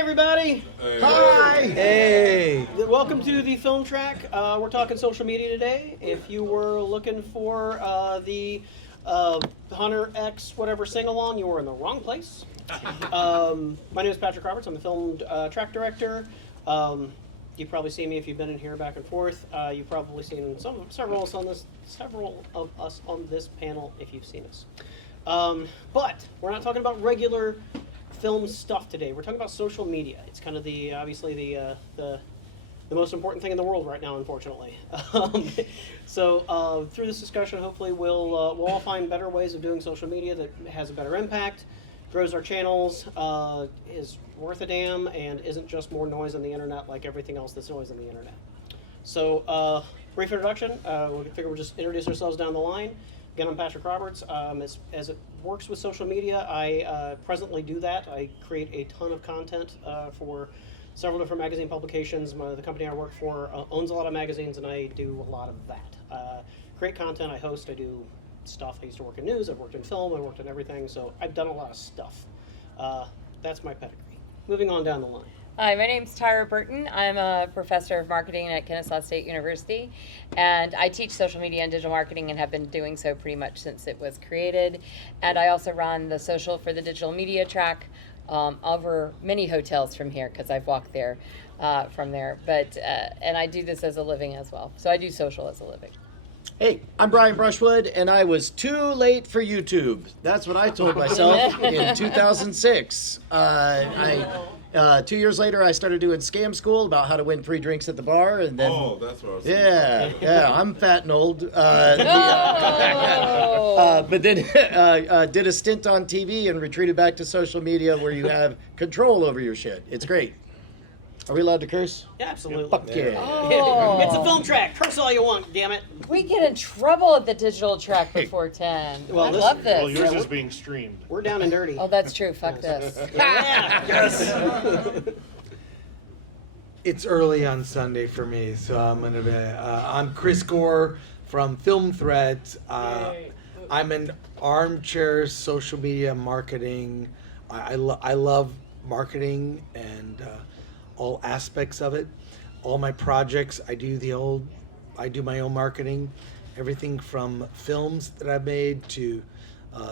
everybody! Hey. Hi! Hey! Welcome to the Film Track. We're talking social media today. If you were looking for the Hunter X whatever sing-along, you were in the wrong place. My name is Patrick Roberts. I'm the film track director. You've probably seen me if you've been in here back and forth. You've probably seen several of us on this panel if you've seen us. But we're not talking about regular film stuff today. We're talking about social media. It's kind of obviously the most important thing in the world right now, unfortunately. So through this discussion, hopefully we'll all find better ways of doing social media that has a better impact, grows our channels, is worth a damn, and isn't just more noise on the internet like everything else that's noise on the internet. So brief introduction. We figure we'll just introduce ourselves down the line. Again, I'm Patrick Roberts. As it works with social media, I presently do that. I create a ton of content for several different magazine publications. The company I work for owns a lot of magazines, and I do a lot of that. Create content, I host, I do stuff. I used to work in news, I've worked in film, I've worked in everything, so I've done a lot of stuff. That's my pedigree. Moving on down the line. Hi, my name's Tyra Burton. I'm a professor of marketing at Kennesaw State University, and I teach social media and digital marketing and have been doing so pretty much since it was created. And I also run the social for the digital media track over many hotels from here because I've walked there from there. But and I do this as a living as well. So I do social as a living. Hey, I'm Brian Brushwood, and I was too late for YouTube. That's what I told myself in 2006. 2 years later, I started doing Scam School about how to win free drinks at the bar, and then That's what I was yeah, I'm fat and old. But then did a stint on TV and retreated back to social media where you have control over your shit. It's great. Are we allowed to curse? Yeah, absolutely. Fuck yeah. Oh. It's a film track. Curse all you want, damn it. We get in trouble at the digital track before 10. Well, I this- love this. Well, yours is being streamed. We're down and dirty. Oh, that's true. Fuck this. Yeah. Yes. It's early on Sunday for me, so I'm gonna be. I'm Chris Gore from Film Threads. I'm an armchair social media marketing. I love marketing and all aspects of it. All my projects, I do my own marketing. Everything from films that I've made to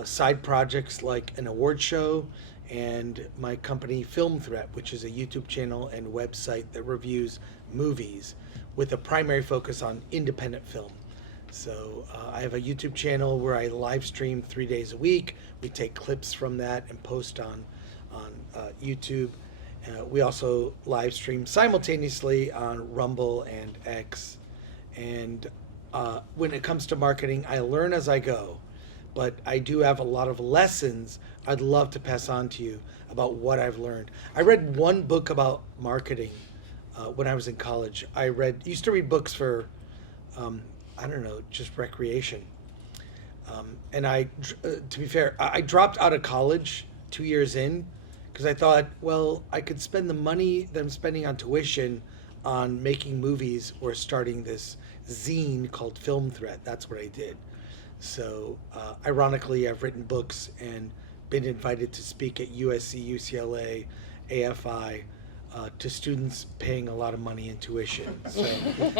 side projects like an award show and my company Film Threat, which is a YouTube channel and website that reviews movies with a primary focus on independent film. So I have a YouTube channel where I live stream 3 days a week. We take clips from that and post on YouTube. We also live stream simultaneously on Rumble and X. And when it comes to marketing, I learn as I go. But I do have a lot of lessons I'd love to pass on to you about what I've learned. I read one book about marketing when I was in college. Used to read books for, just recreation. And to be fair, I dropped out of college 2 years in because I thought, well, I could spend the money that I'm spending on tuition on making movies or starting this zine called Film Threat. That's what I did. So ironically, I've written books and been invited to speak at USC, UCLA, AFI to students paying a lot of money in tuition. So,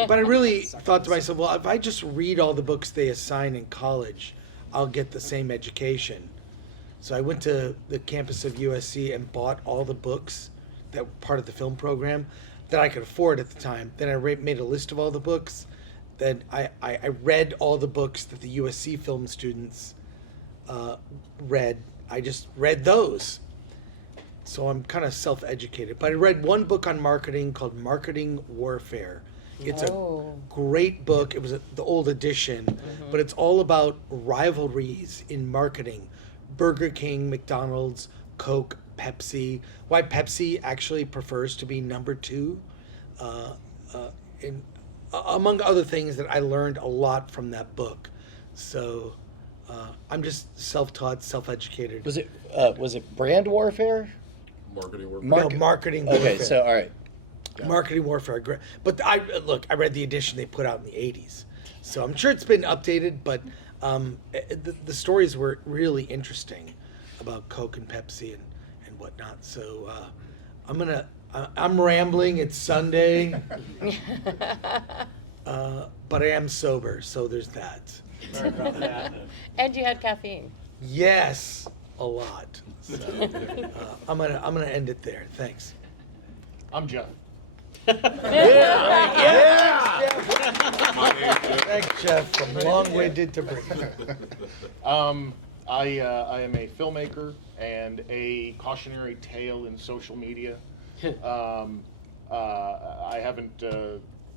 but I really thought to myself, well, if I just read all the books they assign in college, I'll get the same education. So I went to the campus of USC and bought all the books that were part of the film program that I could afford at the time. Then I made a list of all the books. Then I read all the books that the USC film students read. I just read those. So I'm kind of self-educated. But I read one book on marketing called Marketing Warfare. It's a great book. It was the old edition, but it's all about rivalries in marketing. Burger King, McDonald's, Coke, Pepsi. Why Pepsi actually prefers to be number two among other things that I learned a lot from that book. So I'm just self-taught, self-educated. Was it brand warfare? Marketing work. No, marketing warfare. Okay, so all right. Marketing warfare. But I read the edition they put out in the 80s. So I'm sure it's been updated, but the stories were really interesting about Coke and Pepsi and whatnot. So I'm rambling. It's Sunday, but I am sober, so there's that. Sorry about that. And you had caffeine. Yes, a lot. So, I'm gonna end it there. Thanks. I'm Jeff. Thanks, Jeff. From long-winded to brief. I am a filmmaker and a cautionary tale in social media. I haven't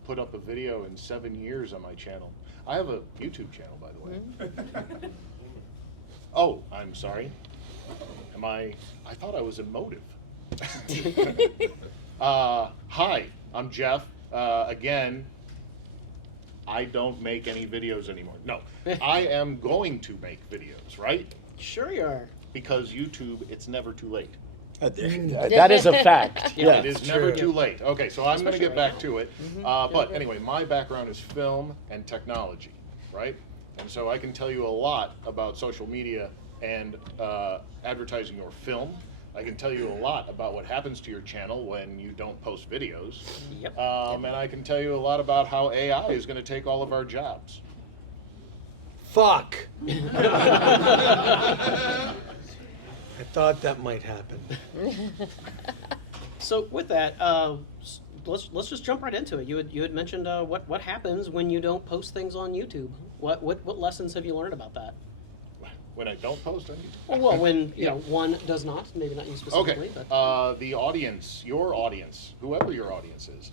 put up a video in 7 years on my channel. I have a YouTube channel, by the way. Oh, I'm sorry. I thought I was emotive. Hi, I'm Jeff. Again, I don't make any videos anymore. No, I am going to make videos, right? Sure you are. Because YouTube, it's never too late. That is a fact. Yeah, It is It's never true. too late. Okay, so I'm going to Especially get right back now. to it. But anyway, my background is film and technology, right? And so I can tell you a lot about social media and advertising your film. I can tell you a lot about what happens to your channel when you don't post videos. Yep. And I can tell you a lot about how AI is going to take all of our jobs. Fuck. I thought that might happen. So with that, let's just jump right into it. You had mentioned what happens when you don't post things on YouTube. What lessons have you learned about that? When I don't post anything. Well, when you know one does not, maybe not you specifically, Okay. but The audience, your audience, whoever your audience is,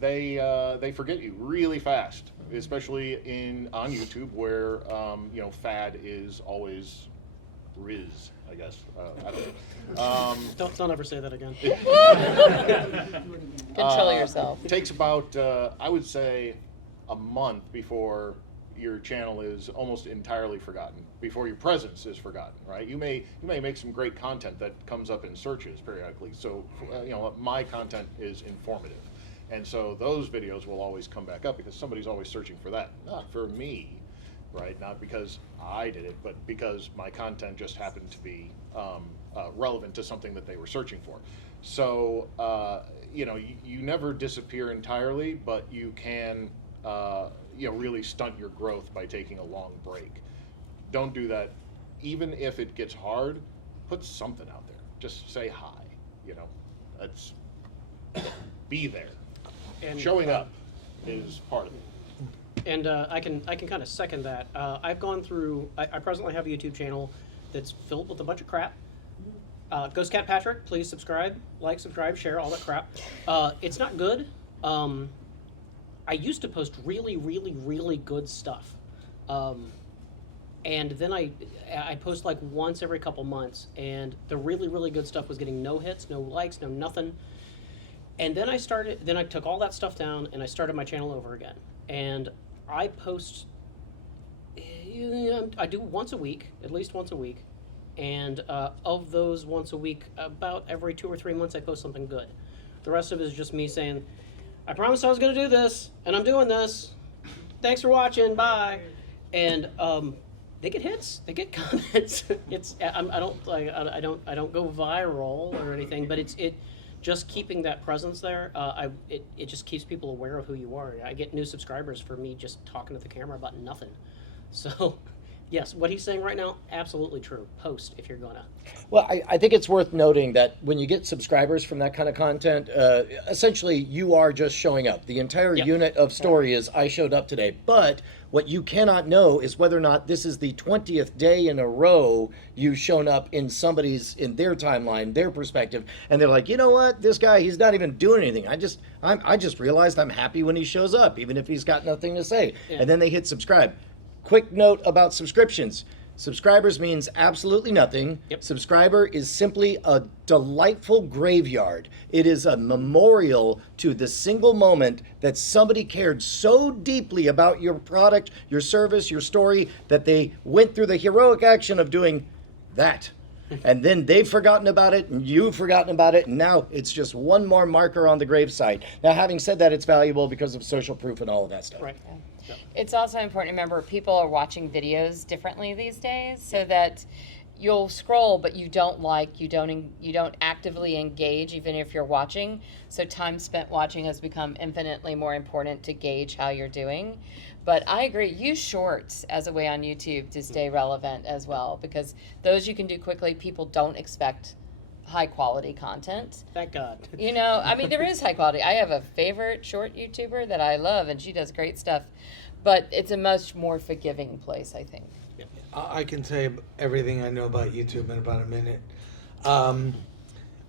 they forget you really fast, especially on YouTube, where fad is always Riz, I guess. I don't know. don't ever say that again. Control yourself. It takes about, I would say, a month before your channel is almost entirely forgotten, before your presence is forgotten, right? You may make some great content that comes up in searches periodically. So, my content is informative. And so those videos will always come back up because somebody's always searching for that. Not for me, right? Not because I did it, but because my content just happened to be relevant to something that they were searching for. So, you never disappear entirely, but you can, really stunt your growth by taking a long break. Don't do that. Even if it gets hard, put something out there. Just say hi, It's be there. And, Showing up is part of it. And I can kind of second that. I've gone through. I presently have a YouTube channel that's filled with a bunch of crap. Ghostcat Patrick, please subscribe, subscribe, share, all that crap. It's not good. I used to post really, really, really good stuff, and then I post like once every couple months, and the really, really good stuff was getting no hits, no likes, no nothing. And then I took all that stuff down and I started my channel over again. And I post, I do once a week, at least once a week. And of those once a week, about every 2 or 3 months, I post something good. The rest of it is just me saying, I promised I was going to do this, and I'm doing this. Thanks for watching. Bye. And they get hits. They get comments. I don't go viral or anything, but it just keeping that presence there. It just keeps people aware of who you are. I get new subscribers for me just talking to the camera about nothing. So, yes, what he's saying right now, absolutely true. Post if you're gonna. Well, I think it's worth noting that when you get subscribers from that kind of content, essentially you are just showing up. The entire Yep. unit of story is I showed up today. But what you cannot know is whether or not this is the 20th day in a row you've shown up in their timeline, their perspective, and they're like, you know what, this guy, he's not even doing anything. I just realized I'm happy when he shows up, even if he's got nothing to say. Yeah. And then they hit subscribe. Quick note about subscriptions. Subscribers means absolutely nothing. Yep. Subscriber is simply a delightful graveyard. It is a memorial to the single moment that somebody cared so deeply about your product, your service, your story, that they went through the heroic action of doing that. And then they've forgotten about it, and you've forgotten about it, and now it's just one more marker on the gravesite. Now, having said that, it's valuable because of social proof and all of that stuff. Right. It's also important to remember people are watching videos differently these days, so that you'll scroll, but you don't actively engage, even if you're watching. So time spent watching has become infinitely more important to gauge how you're doing. But I agree, use shorts as a way on YouTube to stay relevant as well, because those you can do quickly. People don't expect high quality content. Thank God. You know, I mean, there is high quality. I have a favorite short YouTuber that I love, and she does great stuff. But it's a much more forgiving place, I think. I can say everything I know about YouTube in about a minute.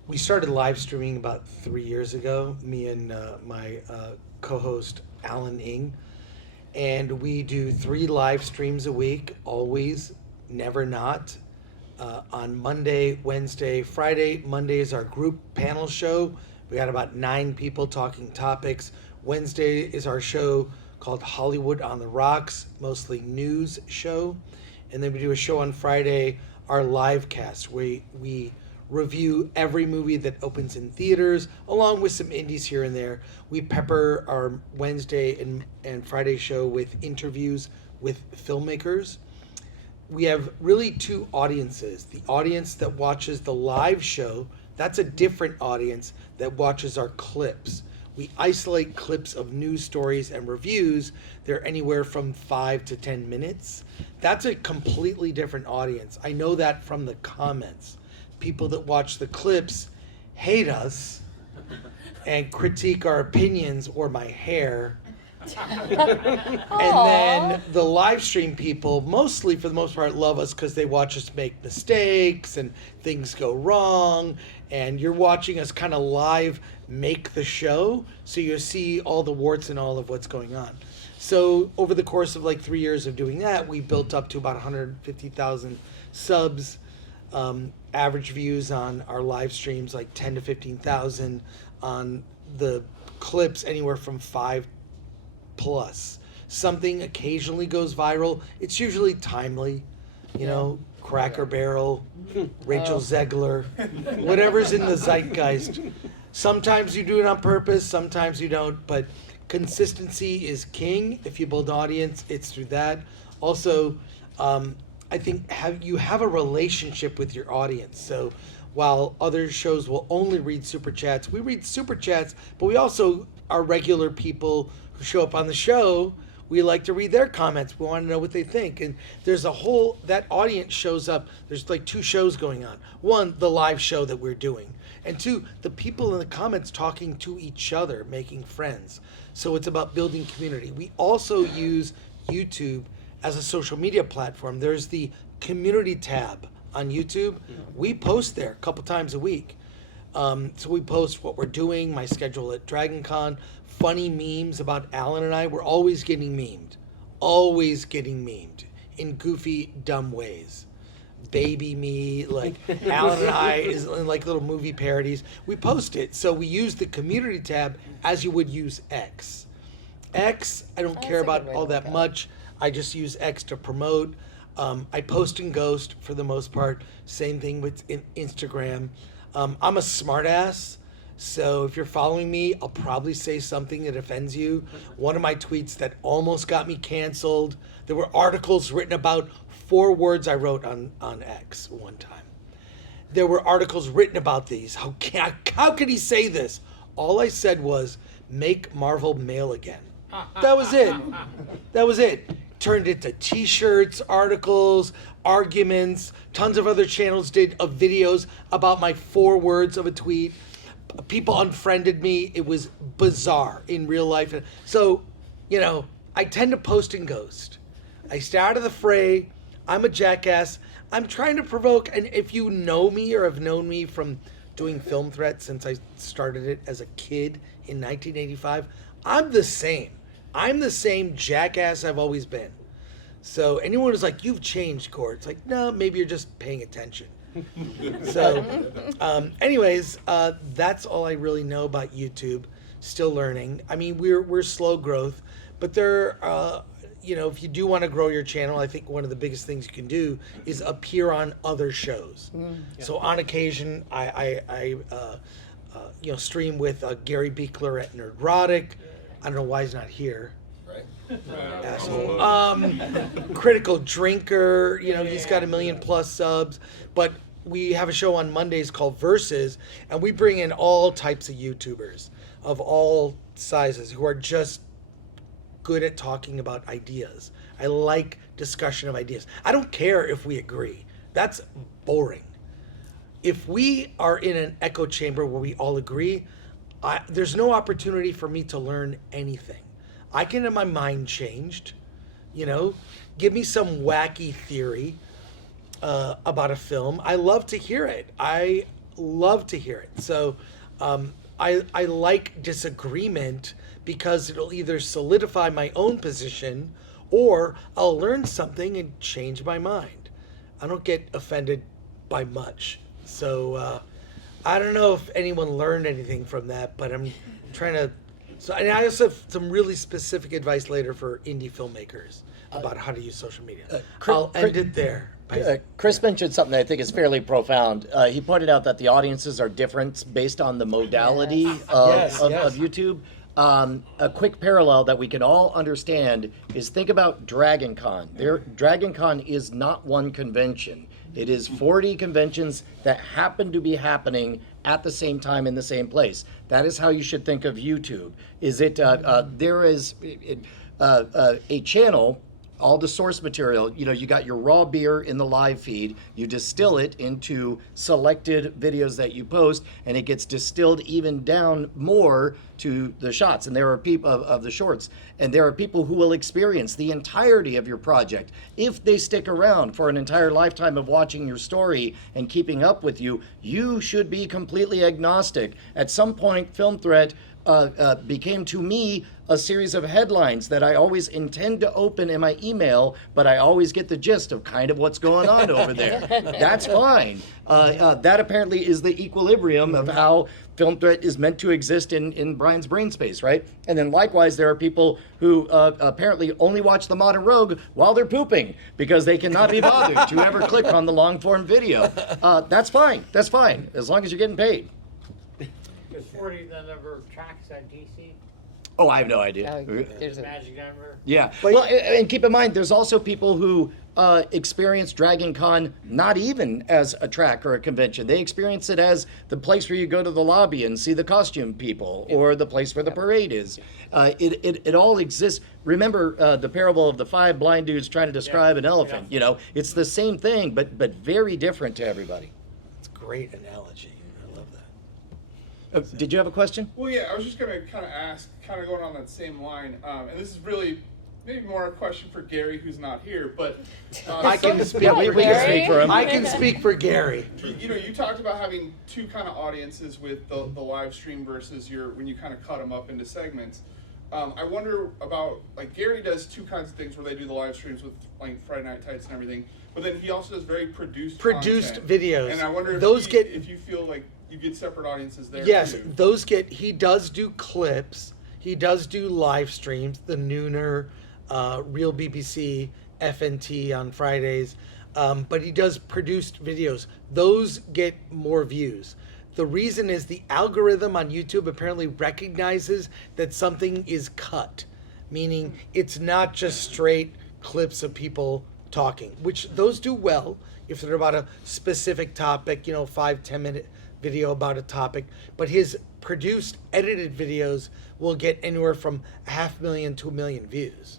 We started live streaming about 3 years ago, me and my co-host Alan Ing, and we do 3 live streams a week, always, never not. On Monday, Wednesday, Friday. Monday is our group panel show. We got about 9 people talking topics. Wednesday is our show called Hollywood on the Rocks, mostly news show. And then we do a show on Friday, our live cast, where we review every movie that opens in theaters, along with some indies here and there. We pepper our Wednesday and Friday show with interviews with filmmakers. We have really 2 audiences. The audience that watches the live show, that's a different audience that watches our clips. We isolate clips of news stories and reviews. They're anywhere from 5 to 10 minutes. That's a completely different audience. I know that from the comments. People that watch the clips hate us and critique our opinions or my hair. And then the live stream people, mostly for the most part, love us because they watch us make mistakes and things go wrong, and you're watching us kind of live make the show, so you see all the warts and all of what's going on. So over the course of like 3 years of doing that, we built up to about 150,000 subs. Average views on our live streams like 10 to 15,000. On the clips, anywhere from 5 plus. Something occasionally goes viral. It's usually timely, you know, Cracker Barrel, Rachel Zegler, whatever's in the zeitgeist. Sometimes you do it on purpose, sometimes you don't, but consistency is king. If you build audience, it's through that. Also, I think you have a relationship with your audience. So while other shows will only read super chats, we read super chats, but we also are regular people who show up on the show. We like to read their comments. We want to know what they think. And there's that audience shows up. There's like 2 shows going on. 1, the live show that we're doing. And 2, the people in the comments talking to each other, making friends. So it's about building community. We also use YouTube as a social media platform. There's the community tab on YouTube. We post there a couple times a week. So we post what we're doing, my schedule at DragonCon, funny memes about Alan and I. We're always getting memed in goofy, dumb ways. Baby me, like Alan and I is in like little movie parodies. We post it. So we use the community tab as you would use X. X, I don't care about all that much. I just use X to promote. I post in Ghost for the most part. Same thing with Instagram. I'm a smartass, so if you're following me, I'll probably say something that offends you. One of my tweets that almost got me canceled, there were articles written about 4 words I wrote on X one time. There were articles written about these. How can he say this? All I said was, make Marvel male again. That was it. Turned into t-shirts, articles, arguments. Tons of other channels did videos about my 4 words of a tweet. People unfriended me. It was bizarre in real life. So, I tend to post in Ghost. I stay out of the fray. I'm a jackass. I'm trying to provoke, and if you know me or have known me from doing Film Threat since I started it as a kid in 1985, I'm the same. I'm the same jackass I've always been. So anyone who's like, you've changed, Gore, it's like, no, maybe you're just paying attention. So anyways, that's all I really know about YouTube. Still learning. I mean, we're slow growth, but there, if you do want to grow your channel, I think one of the biggest things you can do is appear on other shows. So on occasion, I stream with Gary Beekler at Nerdrotic. I don't know why he's not here. Right. Asshole. Critical Drinker, he's got 1 million plus subs. But we have a show on Mondays called Versus, and we bring in all types of YouTubers of all sizes who are just good at talking about ideas. I like discussion of ideas. I don't care if we agree. That's boring. If we are in an echo chamber where we all agree, there's no opportunity for me to learn anything. I can have my mind changed, give me some wacky theory about a film. I love to hear it. So I like disagreement because it'll either solidify my own position or I'll learn something and change my mind. I don't get offended by much. So I don't know if anyone learned anything from that, but I'm trying to. So, and I also have some really specific advice later for indie filmmakers about how to use social media. I'll end it there. Chris mentioned something that I think is fairly profound. He pointed out that the audiences are different based on the modality of YouTube. A quick parallel that we can all understand is think about DragonCon. DragonCon is not one convention. It is 40 conventions that happen to be happening at the same time in the same place. That is how you should think of YouTube. There is a channel, all the source material, you got your raw beer in the live feed, you distill it into selected videos that you post, and it gets distilled even down more to the shots. And there are people of the shorts, and there are people who will experience the entirety of your project. If they stick around for an entire lifetime of watching your story and keeping up with you, you should be completely agnostic. At some point, Film Threat became to me a series of headlines that I always intend to open in my email, but I always get the gist of kind of what's going on over there. That's fine. That apparently is the equilibrium of how Film Threat is meant to exist in Brian's brain space, right? And then likewise, there are people who apparently only watch The Modern Rogue while they're pooping because they cannot be bothered to ever click on the long form video. That's fine. That's fine, as long as you're getting paid. Is 40 the number of tracks at DC? Oh, I have no idea. There's a Magic number? Yeah. Well, and keep in mind, there's also people who experience DragonCon not even as a track or a convention. They experience it as the place where you go to the lobby and see the costume people, or the place where the parade is. It all exists. Remember the parable of the 5 blind dudes trying to describe an elephant. It's the same thing, but very different to everybody. It's a great analogy. I love that. Did you have a question? Well, yeah, I was just going to kind of ask, kind of going on that same line, and this is really maybe more a question for Gary, who's not here, but I can speak. Yeah, we can speak for him. I can speak for Gary. You talked about having two kind of audiences with the live stream versus when you kind of cut them up into segments. I wonder about, like, Gary does two kinds of things where they do the live streams with, like, Friday Night Tights and everything, but then he also does very produced content. videos. And I wonder if you feel like you get separate audiences there. Yes, too. He does do clips. He does do live streams. The Nooner, Real BBC, FNT on Fridays, but he does produced videos. Those get more views. The reason is the algorithm on YouTube apparently recognizes that something is cut, meaning it's not just straight clips of people talking, which those do well if they're about a specific topic, 5-10 minute video about a topic. But his produced, edited videos will get anywhere from 500,000 to 1 million views.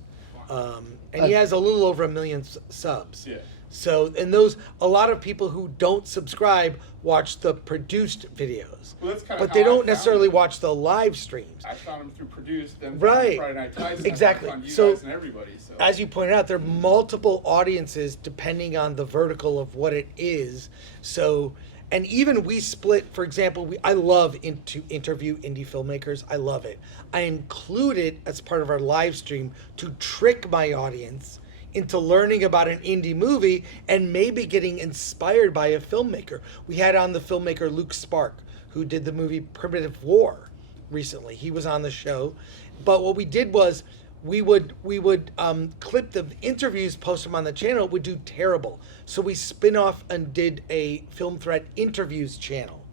And he has a little over 1 million subs. Yeah. So, and a lot of people who don't subscribe watch the produced videos, Well, that's kinda but how they I don't found necessarily it. watch the live streams. I found them through produced, then Right. Friday Night Tights, and Exactly. I found you So, guys and everybody. So. As you pointed out, there are multiple audiences depending on the vertical of what it is. So, and even we split, for example, I love to interview indie filmmakers. I love it. I include it as part of our live stream to trick my audience into learning about an indie movie and maybe getting inspired by a filmmaker. We had on the filmmaker Luke Spark, who did the movie Primitive War recently. He was on the show. But what we did was we would clip the interviews, post them on the channel. It would do terrible. So we spin off and did a Film Threat interviews channel.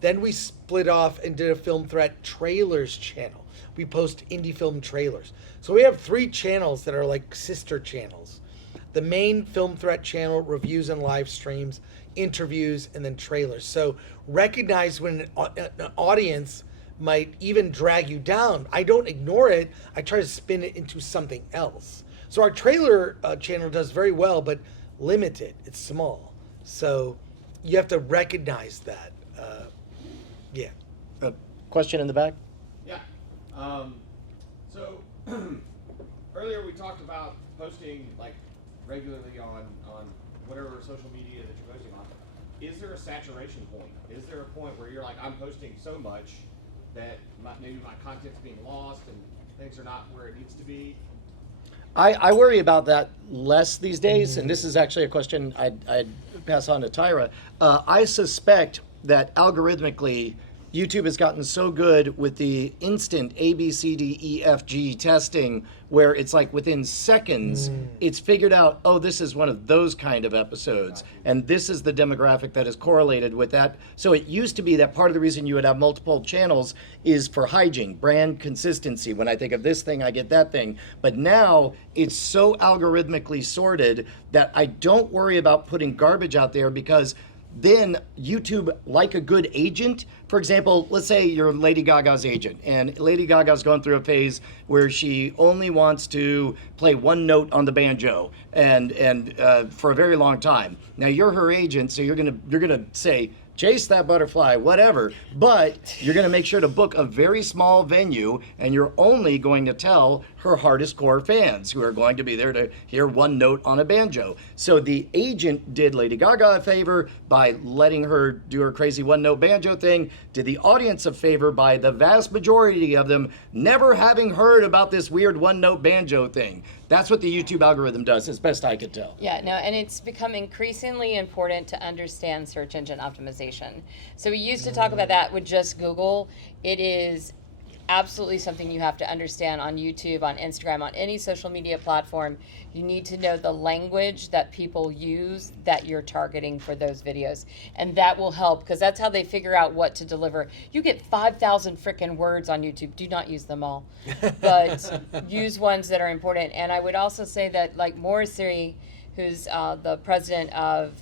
Then we split off and did a Film Threat trailers channel. we post indie film trailers. So we have 3 channels that are like sister channels. The main Film Threat channel, reviews and live streams, interviews, and then trailers. So recognize when an audience might even drag you down. I don't ignore it. I try to spin it into something else. So our trailer channel does very well, but limited. It's small. So you have to recognize that. Yeah. Question in the back? Yeah. So earlier we talked about posting like regularly on whatever social media that you're posting on. Is there a saturation point? Is there a point where you're like, I'm posting so much that maybe my content's being lost and things are not where it needs to be? I worry about that less these days, and this is actually a question I'd pass on to Tyra. I suspect that algorithmically, YouTube has gotten so good with the instant A, B, C, D, E, F, G testing, where it's like within seconds, it's figured out, oh, this is one of those kind of episodes. And this is the demographic that is correlated with that. So it used to be that part of the reason you would have multiple channels is for hygiene, brand consistency. When I think of this thing, I get that thing. But now it's so algorithmically sorted that I don't worry about putting garbage out there, because then YouTube, like a good agent, for example, let's say you're Lady Gaga's agent, and Lady Gaga's going through a phase where she only wants to play one note on the banjo, and for a very long time. Now you're her agent, so you're gonna say, chase that butterfly, whatever, but you're gonna make sure to book a very small venue, and you're only going to tell her hardest core fans who are going to be there to hear one note on a banjo. So the agent did Lady Gaga a favor by letting her do her crazy one note banjo thing, did the audience a favor by the vast majority of them never having heard about this weird one note banjo thing. That's what the YouTube algorithm does, as best I could tell. Yeah, no, and it's become increasingly important to understand search engine optimization. So we used to talk about that with just Google. It is absolutely something you have to understand on YouTube, on Instagram, on any social media platform. You need to know the language that people use that you're targeting for those videos. And that will help, because that's how they figure out what to deliver. You get 5,000 frickin' words on YouTube. Do not use them all, but use ones that are important. And I would also say that, like Morrissey, who's the president of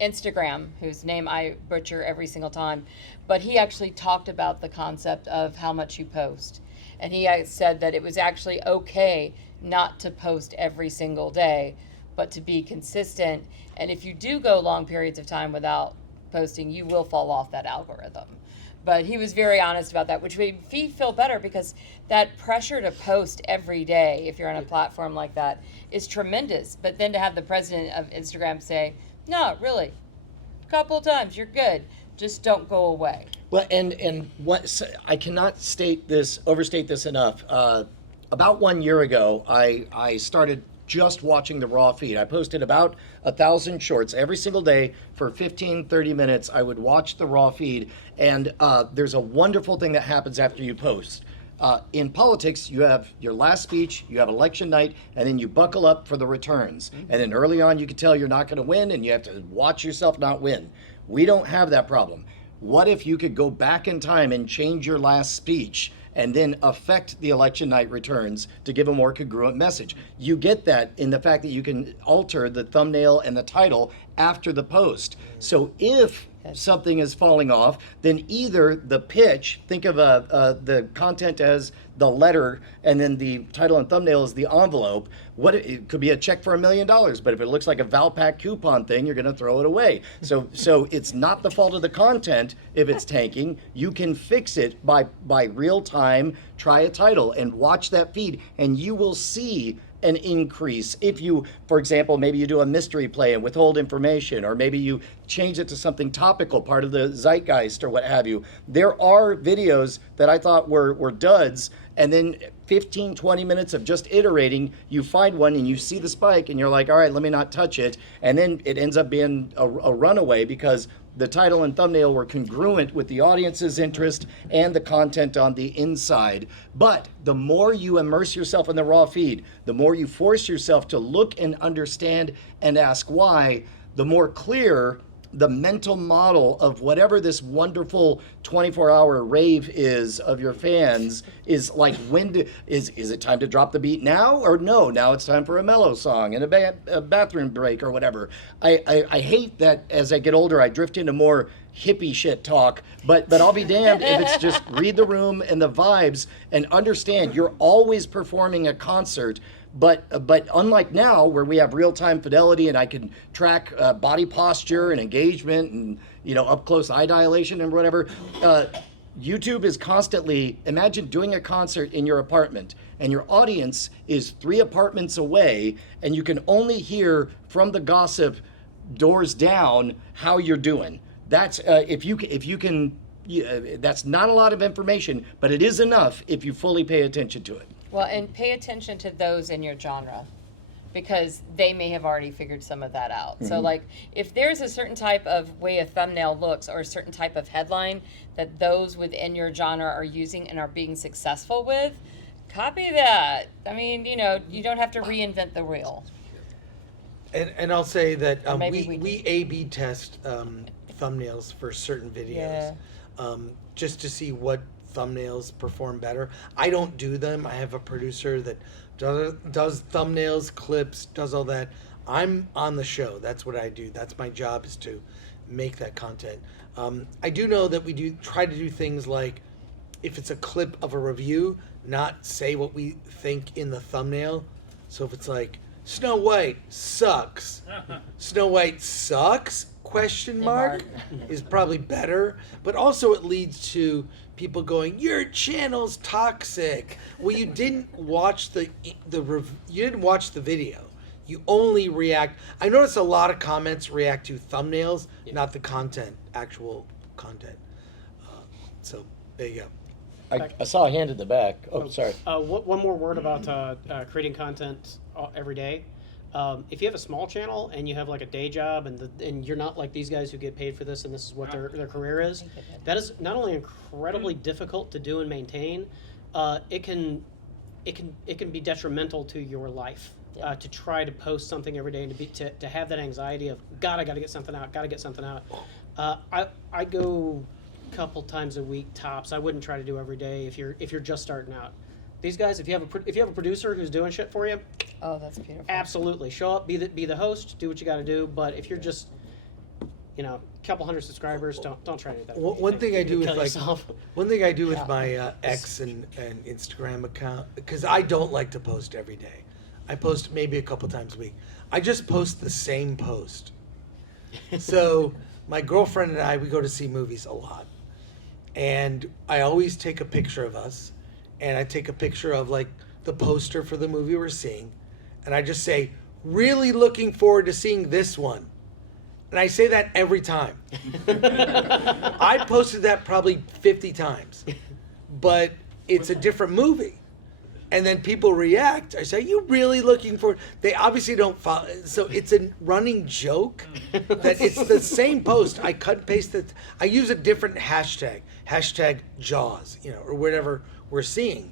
Instagram, whose name I butcher every single time, but he actually talked about the concept of how much you post. And he said that it was actually okay not to post every single day, but to be consistent. And if you do go long periods of time without posting, you will fall off that algorithm. But he was very honest about that, which made me feel better, because that pressure to post every day, if you're on a platform like that, is tremendous. But then to have the president of Instagram say, no, really, a couple of times, you're good. Just don't go away. Well, and what I cannot overstate this enough. About 1 year ago, I started just watching the raw feed. I posted about 1,000 shorts every single day for 15, 30 minutes. I would watch the raw feed, and there's a wonderful thing that happens after you post. In politics, you have your last speech, you have election night, and then you buckle up for the returns. And then early on, you can tell you're not going to win, and you have to watch yourself not win. We don't have that problem. What if you could go back in time and change your last speech and then affect the election night returns to give a more congruent message? You get that in the fact that you can alter the thumbnail and the title after the post. So if something is falling off, then either the pitch, think of the content as the letter, and then the title and thumbnail is the envelope. It could be a check for $1 million, but if it looks like a Valpak coupon thing, you're going to throw it away. So it's not the fault of the content if it's tanking. You can fix it by real time. Try a title and watch that feed, and you will see an increase. If you, for example, maybe you do a mystery play and withhold information, or maybe you change it to something topical, part of the zeitgeist or what have you. There are videos that I thought were duds, and then 15, 20 minutes of just iterating, you find one and you see the spike and you're like, all right, let me not touch it. And then it ends up being a runaway, because the title and thumbnail were congruent with the audience's interest and the content on the inside. But the more you immerse yourself in the raw feed, the more you force yourself to look and understand and ask why, the more clear the mental model of whatever this wonderful 24-hour rave is of your fans is like, is it time to drop the beat now, or no, now it's time for a mellow song and a bathroom break or whatever. I hate that as I get older I drift into more hippie shit talk, but I'll be damned if it's just read the room and the vibes and understand you're always performing a concert. But unlike now, where we have real-time fidelity and I can track body posture and engagement and up close eye dilation and whatever, YouTube is constantly, imagine doing a concert in your apartment and your audience is 3 apartments away and you can only hear from the gossip doors down how you're doing. That's if you can. That's not a lot of information, but it is enough if you fully pay attention to it. Well, and pay attention to those in your genre, because they may have already figured some of that out. So like, if there's a certain type of way a thumbnail looks or a certain type of headline that those within your genre are using and are being successful with, copy that. I mean, you don't have to reinvent the wheel. And I'll say that maybe we A/B test thumbnails for certain videos, just to see what thumbnails perform better. I don't do them. I have a producer that does thumbnails, clips, does all that. I'm on the show. That's what I do. That's my job, is to make that content. I do know that we do try to do things like, if it's a clip of a review, not say what we think in the thumbnail. So if it's like, Snow White sucks. Snow White sucks? ? Is probably better, but also it leads to people going, your channel's toxic. Well, you didn't watch you didn't watch the video. You only react. I notice a lot of comments react to thumbnails, not the content, actual content. So there you go. I saw a hand in the back. Oh, sorry. One more word about creating content every day. If you have a small channel and you have like a day job and you're not like these guys who get paid for this and this is what their career is, that is not only incredibly difficult to do and maintain, it can be detrimental to your life to try to post something every day and to have that anxiety of, God, I got to get something out. I go a couple times a week tops. I wouldn't try to do every day if you're just starting out. These guys, if you have a producer who's doing shit for you, oh, that's beautiful. Absolutely, show up, be the host, do what you got to do. But if you're just, a couple hundred subscribers, don't try to do that. One thing I do with Yeah. my X and Instagram account, because I don't like to post every day. I post maybe a couple times a week. I just post the same post. So my girlfriend and I, we go to see movies a lot, and I always take a picture of us. And I take a picture of like the poster for the movie we're seeing. And I just say, really looking forward to seeing this one. And I say that every time. I posted that probably 50 times. But it's a different movie. And then people react. I say, you really looking forward? They obviously don't follow. So it's a running joke that it's the same post. I cut and paste it. I use a different hashtag Jaws, or whatever we're seeing,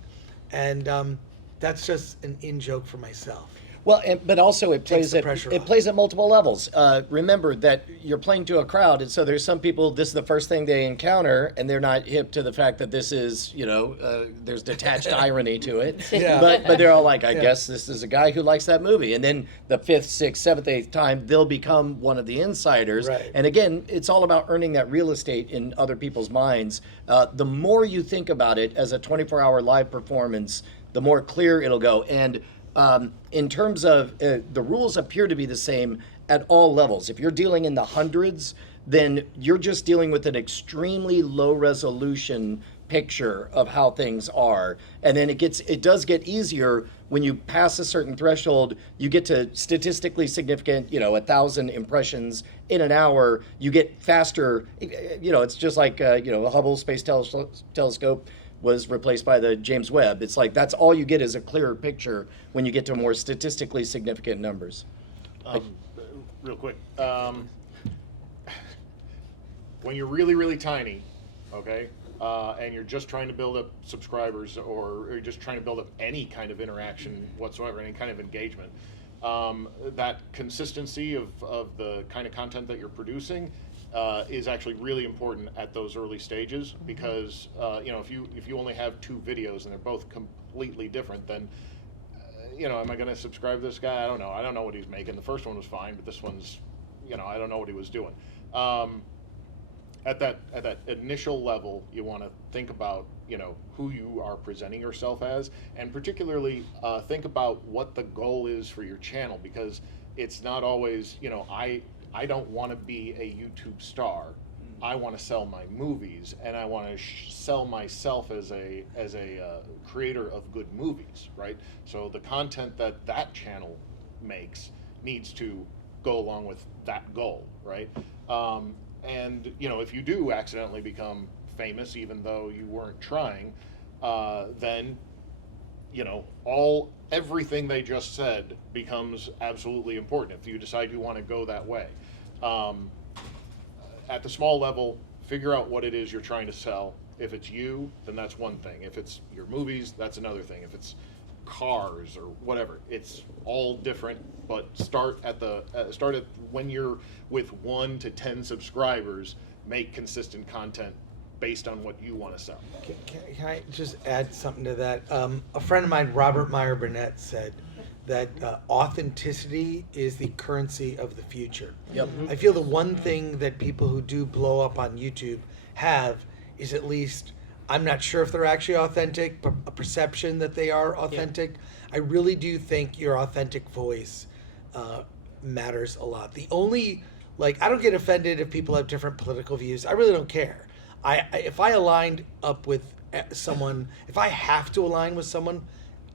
and that's just an in-joke for myself. Well, but also it plays at multiple levels. Remember that you're playing to a crowd, and so there's some people, this is the first thing they encounter, and they're not hip to the fact that this is, there's detached irony to it. Yeah. But they're all like, I guess this is a guy who likes that movie. And then the 5th, 6th, 7th, 8th time, they'll become one of the insiders. Right. And again, it's all about earning that real estate in other people's minds. The more you think about it as a 24-hour live performance, the more clear it'll go. And in terms of the rules appear to be the same at all levels. If you're dealing in the hundreds, then you're just dealing with an extremely low resolution picture of how things are. And then it does get easier when you pass a certain threshold. You get to statistically significant, 1,000 impressions in an hour. You get faster. It's just like the Hubble Space Telescope was replaced by the James Webb. It's like that's all you get is a clearer picture when you get to more statistically significant numbers. Real quick, when you're really, really tiny, okay, and you're just trying to build up subscribers or you're just trying to build up any kind of interaction whatsoever, any kind of engagement, that consistency of the kind of content that you're producing is actually really important at those early stages, because if you only have 2 videos and they're both completely different, then am I going to subscribe to this guy? I don't know. I don't know what he's making. The first one was fine, but this one's, I don't know what he was doing. At that initial level, you want to think about who you are presenting yourself as, and particularly think about what the goal is for your channel, because it's not always I don't want to be a YouTube star. I want to sell my movies, and I want to sell myself as a creator of good movies, right? So the content that channel makes needs to go along with that goal, right? And if you do accidentally become famous, even though you weren't trying, then everything they just said becomes absolutely important if you decide you want to go that way. At the small level, figure out what it is you're trying to sell. If it's you, then that's one thing. If it's your movies, that's another thing. If it's cars or whatever, it's all different. But start at when you're with 1 to 10 subscribers. Make consistent content based on what you want to sell. Can I just add something to that? A friend of mine, Robert Meyer Burnett, said that authenticity is the currency of the future. Yep. I feel the one thing that people who do blow up on YouTube have is, at least, I'm not sure if they're actually authentic, but a perception that they are authentic. Yeah. I really do think your authentic voice matters a lot. The only, I don't get offended if people have different political views. I really don't care. If I aligned up with someone, if I have to align with someone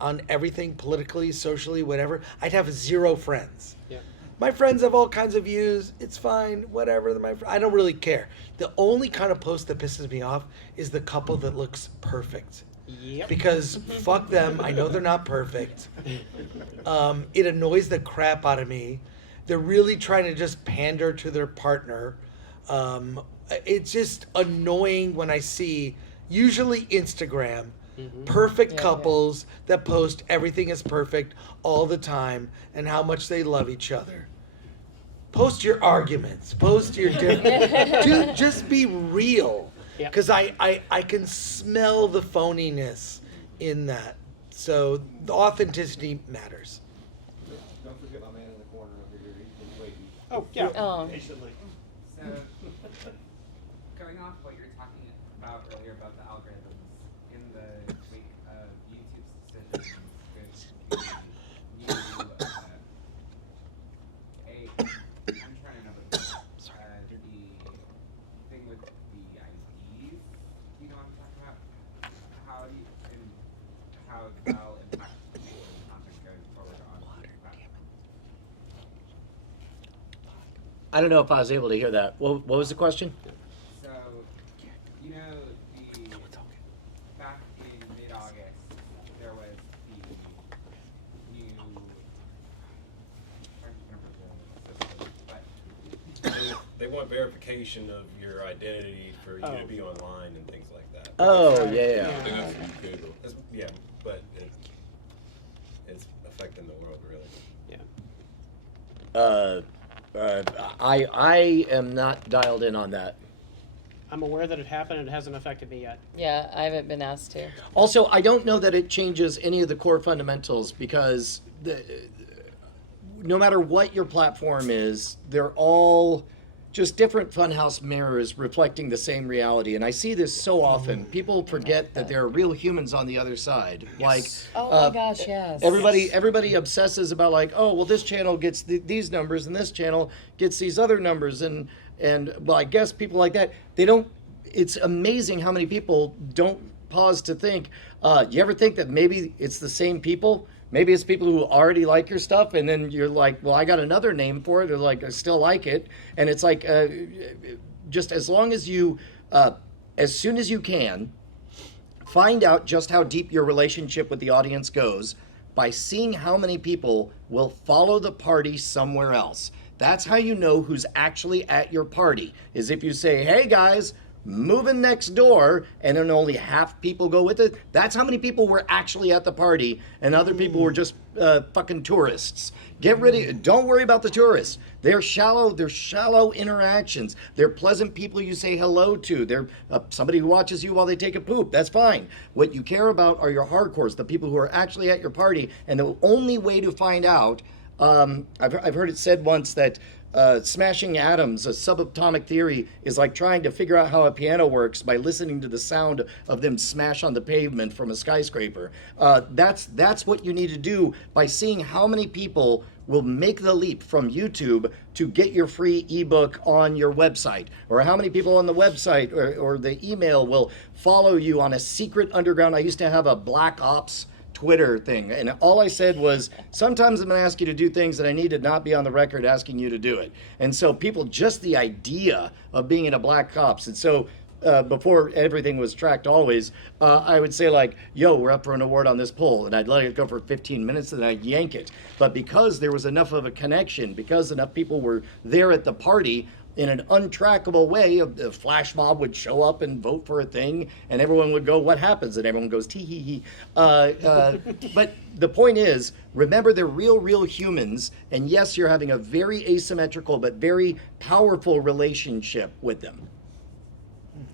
on everything politically, socially, whatever, I'd have 0 friends. Yeah. My friends have all kinds of views. It's fine, whatever. I don't really care. The only kind of post that pisses me off is the couple that looks perfect. Yep. Because fuck them. I know they're not perfect. It annoys the crap out of me. They're really trying to just pander to their partner. It's just annoying when I see, usually Instagram, perfect couples that post everything is perfect all the time and how much they love each other. Post your arguments. Post your different. Dude, just be real. Because I can smell the phoniness in that. So the authenticity matters. Don't forget my man in the corner over here. He's been waiting. Oh, yeah. Oh. Patiently. So, going off what you were talking about earlier about the algorithms, in the wake of YouTube's decisions with new, I'm trying to know what the thing with the IDs, you know what I'm talking about? How do you, and how that'll impact the content going forward on the platform. I don't know if I was able to hear that. What was the question? So, back in mid-August, there was the new, I don't remember the system, but They want verification of your identity for you to be online and things like that. Oh, yeah. Yeah, but it's affecting the world, really. I am not dialed in on that. I'm aware that it happened and it hasn't affected me yet. Yeah, I haven't been asked to. Also, I don't know that it changes any of the core fundamentals, because no matter what your platform is, they're all just different funhouse mirrors reflecting the same reality. And I see this so often. People forget that there are real humans on the other side. Yes. Oh my gosh, yes. Everybody obsesses about this channel gets these numbers and this channel gets these other numbers, and well, I guess people like that, they don't. It's amazing how many people don't pause to think. You ever think that maybe it's the same people? Maybe it's people who already like your stuff, and then you're like, well, I got another name for it. They're like, I still like it. And it's like, just as long as you, as soon as you can, find out just how deep your relationship with the audience goes by seeing how many people will follow the party somewhere else. That's how you know who's actually at your party, is if you say, hey guys, moving next door, and then only half people go with it. That's how many people were actually at the party, and other people were just fucking tourists. Get rid of. Don't worry about the tourists. They're shallow. They're shallow interactions. They're pleasant people you say hello to. They're somebody who watches you while they take a poop. That's fine. What you care about are your hardcores, the people who are actually at your party. And the only way to find out, I've heard it said once that smashing atoms, a subatomic theory, is like trying to figure out how a piano works by listening to the sound of them smash on the pavement from a skyscraper. That's what you need to do by seeing how many people will make the leap from YouTube to get your free ebook on your website, or how many people on the website or the email will follow you on a secret underground. I used to have a Black Ops Twitter thing, and all I said was, sometimes I'm going to ask you to do things that I need to not be on the record asking you to do it. And so people, just the idea of being in a Black Ops, and so before everything was tracked always, I would say like, yo, we're up for an award on this poll, and I'd let it go for 15 minutes and I'd yank it. But because there was enough of a connection, because enough people were there at the party, in an untrackable way, a flash mob would show up and vote for a thing, and everyone would go, what happens? And everyone goes, tee hee hee. But the point is, remember they're real humans, and yes, you're having a very asymmetrical but very powerful relationship with them.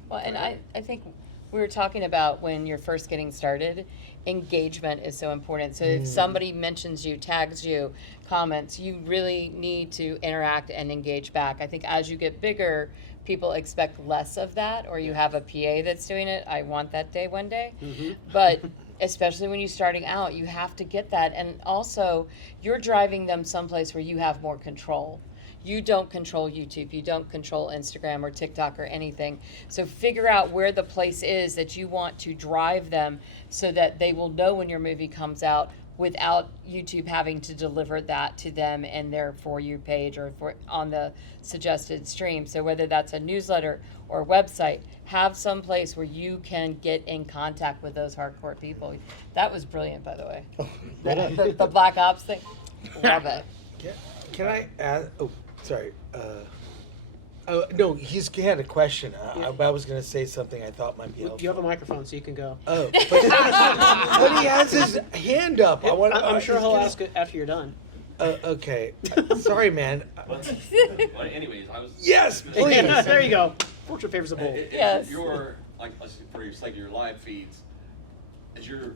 Well, and I think we were talking about when you're first getting started, engagement is so important. So if somebody mentions you, tags you, comments, you really need to interact and engage back. I think as you get bigger, people expect less of that, or you have a PA that's doing it. I want that day one day. But especially when you're starting out, you have to get that. And also, you're driving them someplace where you have more control. You don't control YouTube, you don't control Instagram or TikTok or anything. So figure out where the place is that you want to drive them so that they will know when your movie comes out without YouTube having to deliver that to them in their For You page or on the suggested stream. So whether that's a newsletter or website, have some place where you can get in contact with those hardcore people. That was brilliant, by the way. The Black Ops thing, love it. Can I add? Oh, sorry. No, he had a question. I was going to say something I thought might be helpful. You have a microphone, so you can go. Oh, but he has his hand up. I'm sure he'll ask it after you're done. Okay. Sorry, man. Well, anyways, I was. Yes, please. There you go. Fortune favors the bold. Yes. Your for your like your live feeds, is your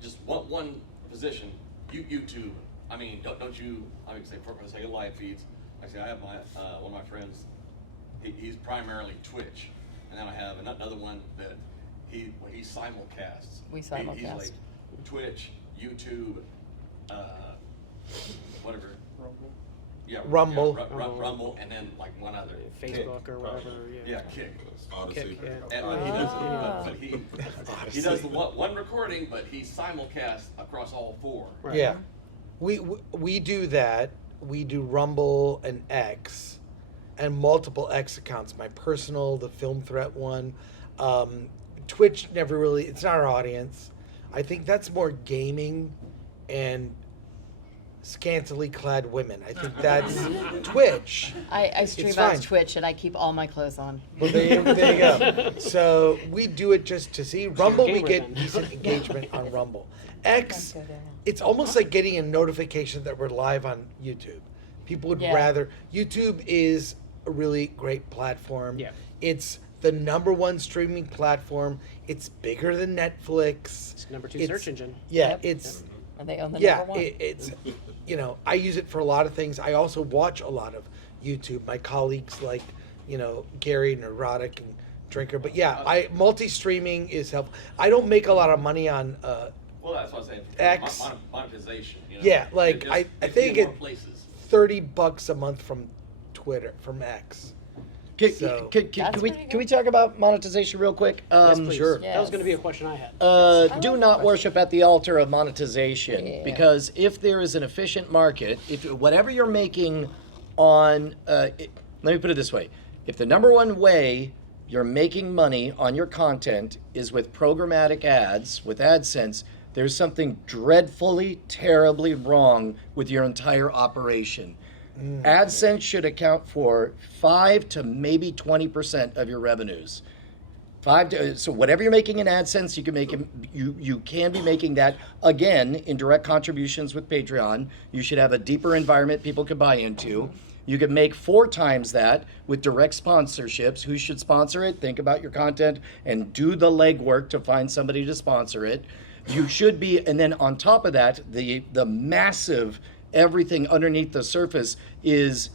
just one position. YouTube. I mean, don't you? I mean, say for say live feeds. Like I say, I have my one of my friends. He's primarily Twitch, and then I have another one that he simulcasts. We simulcast. He's like Twitch, YouTube, whatever. Rumble. Yeah, Rumble. Yeah, Rumble, and then like one other. Facebook Kick. or whatever. Yeah. Kick. Odyssey. Kick, yeah. And he does the one recording, but he simulcasts across all four. Right. Yeah. We do that. We do Rumble and X, and multiple X accounts. My personal, the Film Threat one. Twitch never really. It's not our audience. I think that's more gaming and scantily clad women. I think that's Twitch. I stream It's on fine. Twitch and I keep all my clothes on. Well, there you go. So we do it just to see. Rumble, we gamer get then. decent engagement on Rumble. X, it's almost like getting a notification that we're live on YouTube. People would rather. YouTube is a really great platform. Yeah. It's the #1 streaming platform. It's bigger than Netflix. It's #2 search engine. Yeah, Yep. it's. And they own the Yeah, number one. it's, I use it for a lot of things. I also watch a lot of YouTube. My colleagues like, Gary, Neurotic, and Drinker. But yeah, multi-streaming is helpful. I don't make a lot of money on. Well, that's what I'm saying. X. Monetization. Yeah, like I think more it's places. $30 a month from Twitter, from X. So- Can we talk about monetization real quick? Yes, please. Sure. That was going to be a question I had. Do not worship at the altar of monetization, Yeah. because if there is an efficient market, if whatever you're making on, let me put it this way: if the #1 way you're making money on your content is with programmatic ads, with AdSense, there's something dreadfully, terribly wrong with your entire operation. AdSense should account for 5 to maybe 20% of your revenues. So whatever you're making in AdSense, you can make you can be making that again in direct contributions with Patreon. You should have a deeper environment people can buy into. You can make 4 times that with direct sponsorships. Who should sponsor it? Think about your content and do the legwork to find somebody to sponsor it. You should be, and then on top of that, the massive everything underneath the surface is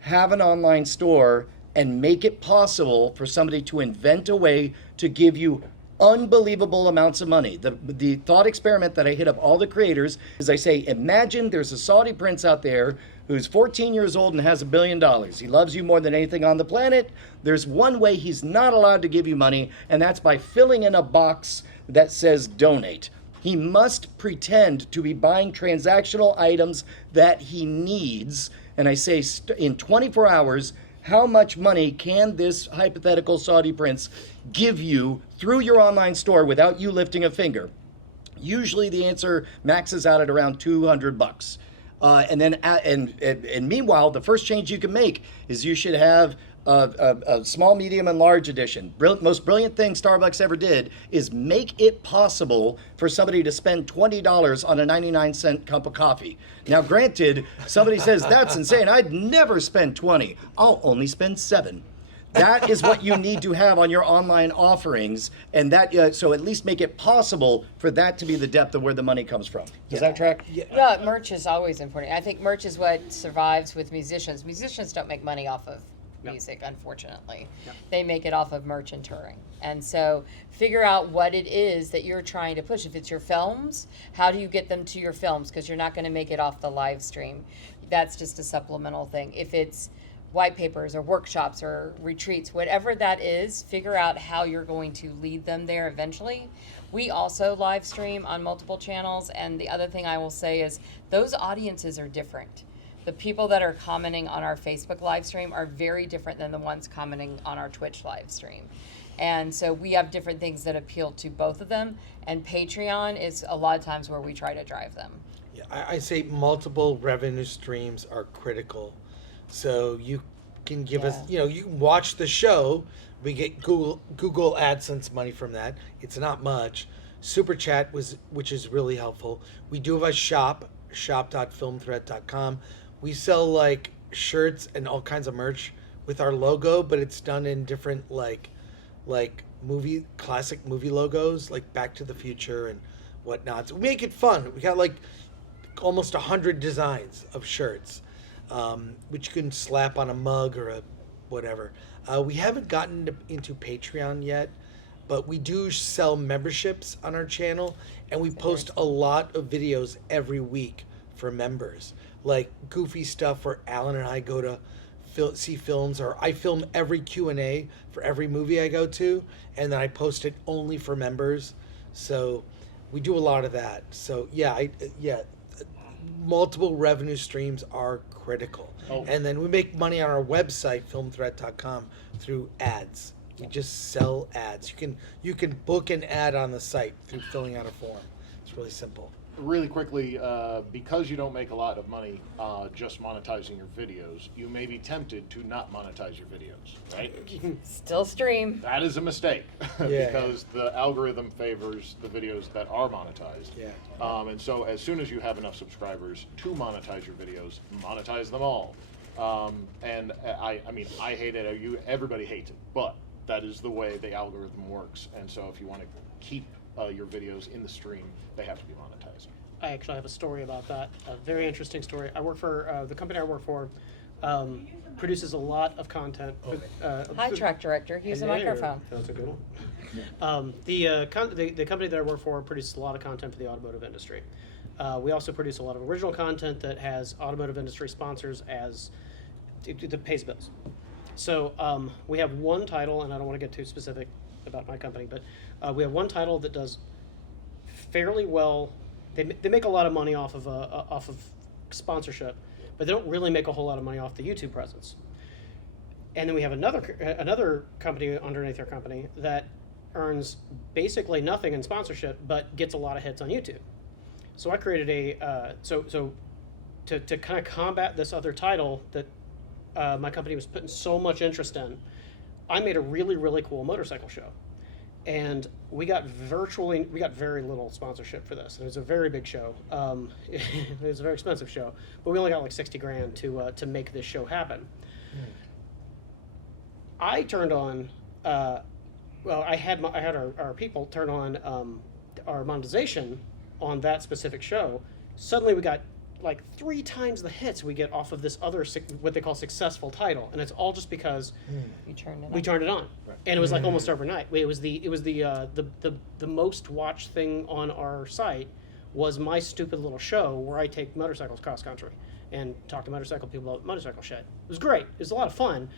have an online store and make it possible for somebody to invent a way to give you unbelievable amounts of money. The thought experiment that I hit up all the creators is I say, imagine there's a Saudi prince out there who's 14 years old and has $1 billion. He loves you more than anything on the planet. There's one way he's not allowed to give you money, and that's by filling in a box that says donate. He must pretend to be buying transactional items that he needs. And I say, in 24 hours, how much money can this hypothetical Saudi prince give you through your online store without you lifting a finger? Usually the answer maxes out at around $200. And meanwhile, the first change you can make is you should have a small, medium, and large edition. Most brilliant thing Starbucks ever did is make it possible for somebody to spend $20 on a 99-cent cup of coffee. Now, granted, somebody says, that's insane. I'd never spend 20. I'll only spend 7. That is what you need to have on your online offerings, and that so at least make it possible for that to be the depth of where the money comes from. Does that track? Yeah, merch is always important. I think merch is what survives with musicians. Musicians don't make money off of music, unfortunately. They make it off of merch and touring. And so figure out what it is that you're trying to push. If it's your films, how do you get them to your films? Because you're not going to make it off the live stream. That's just a supplemental thing. If it's white papers or workshops or retreats, whatever that is, figure out how you're going to lead them there eventually. We also live stream on multiple channels, and the other thing I will say is those audiences are different. The people that are commenting on our Facebook live stream are very different than the ones commenting on our Twitch live stream. And so we have different things that appeal to both of them, and Patreon is a lot of times where we try to drive them. Yeah, I say multiple revenue streams are critical. So you can give us, you can watch the show. We get Google AdSense money from that. It's not much. Super Chat which is really helpful. We do have a shop.filmthreat.com. We sell like shirts and all kinds of merch with our logo, but it's done in different like classic movie logos, like Back to the Future and whatnot. So we make it fun. We got like almost 100 designs of shirts, which you can slap on a mug or a whatever. We haven't gotten into Patreon yet, but we do sell memberships on our channel, and we post a lot of videos every week for members, like goofy stuff where Alan and I go to see films, or I film every Q&A for every movie I go to, and then I post it only for members. So we do a lot of that. So multiple revenue streams are critical. And then we make money on our website, filmthreat.com, through ads. We just sell ads. You can book an ad on the site through filling out a form. It's really simple. Really quickly, because you don't make a lot of money just monetizing your videos, you may be tempted to not monetize your videos, right? Still stream. That is a mistake because the algorithm favors the videos that are monetized. And so as soon as you have enough subscribers to monetize your videos, monetize them all. And I mean, I hate it. Everybody hates it, but that is the way the algorithm works. And so if you want to keep your videos in the stream, they have to be monetized. I actually have a story about that, a very interesting story. I work for, the company I work for produces a lot of content. Hi, track director, use a microphone. That's a good one. The company that I work for produces a lot of content for the automotive industry. We also produce a lot of original content that has automotive industry sponsors as that pays bills. So we have one title, and I don't want to get too specific about my company, but we have one title that does fairly well. They make a lot of money off of sponsorship, but they don't really make a whole lot of money off the YouTube presence. And then we have another company underneath our company that earns basically nothing in sponsorship, but gets a lot of hits on YouTube. So I created so to kind of combat this other title that my company was putting so much interest in, I made a really, really cool motorcycle show. And we got very little sponsorship for this. It was a very big show. It was a very expensive show, but we only got like $60,000 to make this show happen. I turned on, I had our people turn on our monetization on that specific show. Suddenly we got like 3 times the hits we get off of this other what they call successful title, and it's all just because we turned it on, right. And it was like almost overnight. It was the most watched thing on our site was my stupid little show where I take motorcycles cross country and talk to motorcycle people about motorcycle shit. It was great. It was a lot of fun,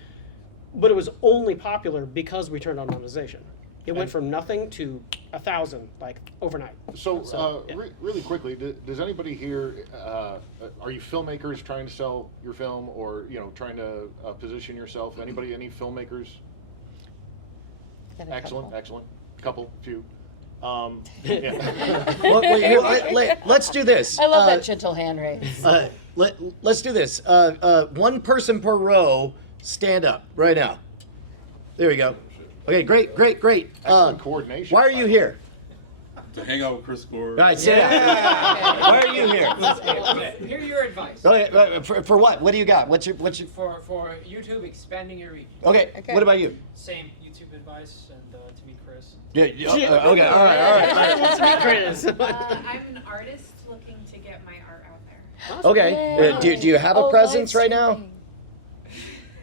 but it was only popular because we turned on monetization. It went from nothing to 1,000 like overnight. So yeah. Really quickly, does anybody here? Are you filmmakers trying to sell your film, or trying to position yourself? Anybody? Any filmmakers? Excellent. Few. Yeah. Let's do this. I love that gentle hand raise. Let's do this. 1 person per row. Stand up right now. There we go. Okay, great. Excellent coordination. Why are you here? To hang out with Chris Gore. All right, why are you here? Hear your advice. Okay, for what? What do you got? What's your? For YouTube expanding your reach. Okay. What about you? Same YouTube advice and to meet Chris. Yeah. Okay. All right. To meet Chris. I'm an artist looking to get my art out there. Okay. Do you have a presence right now?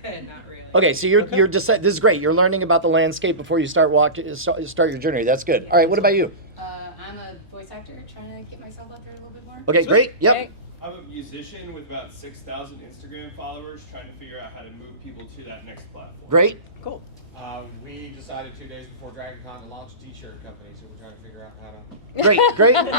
Not really. Okay, so you're just this is great. You're learning about the landscape before you start your journey. That's good. All right, what about you? I'm a voice actor trying to get myself out there a little bit more. Okay, great. Yep. Okay. I'm a musician with about 6,000 Instagram followers, trying to figure out how to move people to that next platform. Great. Cool. We decided 2 days before DragonCon to launch a t-shirt company, so we're trying to figure out how to. Great. I'm a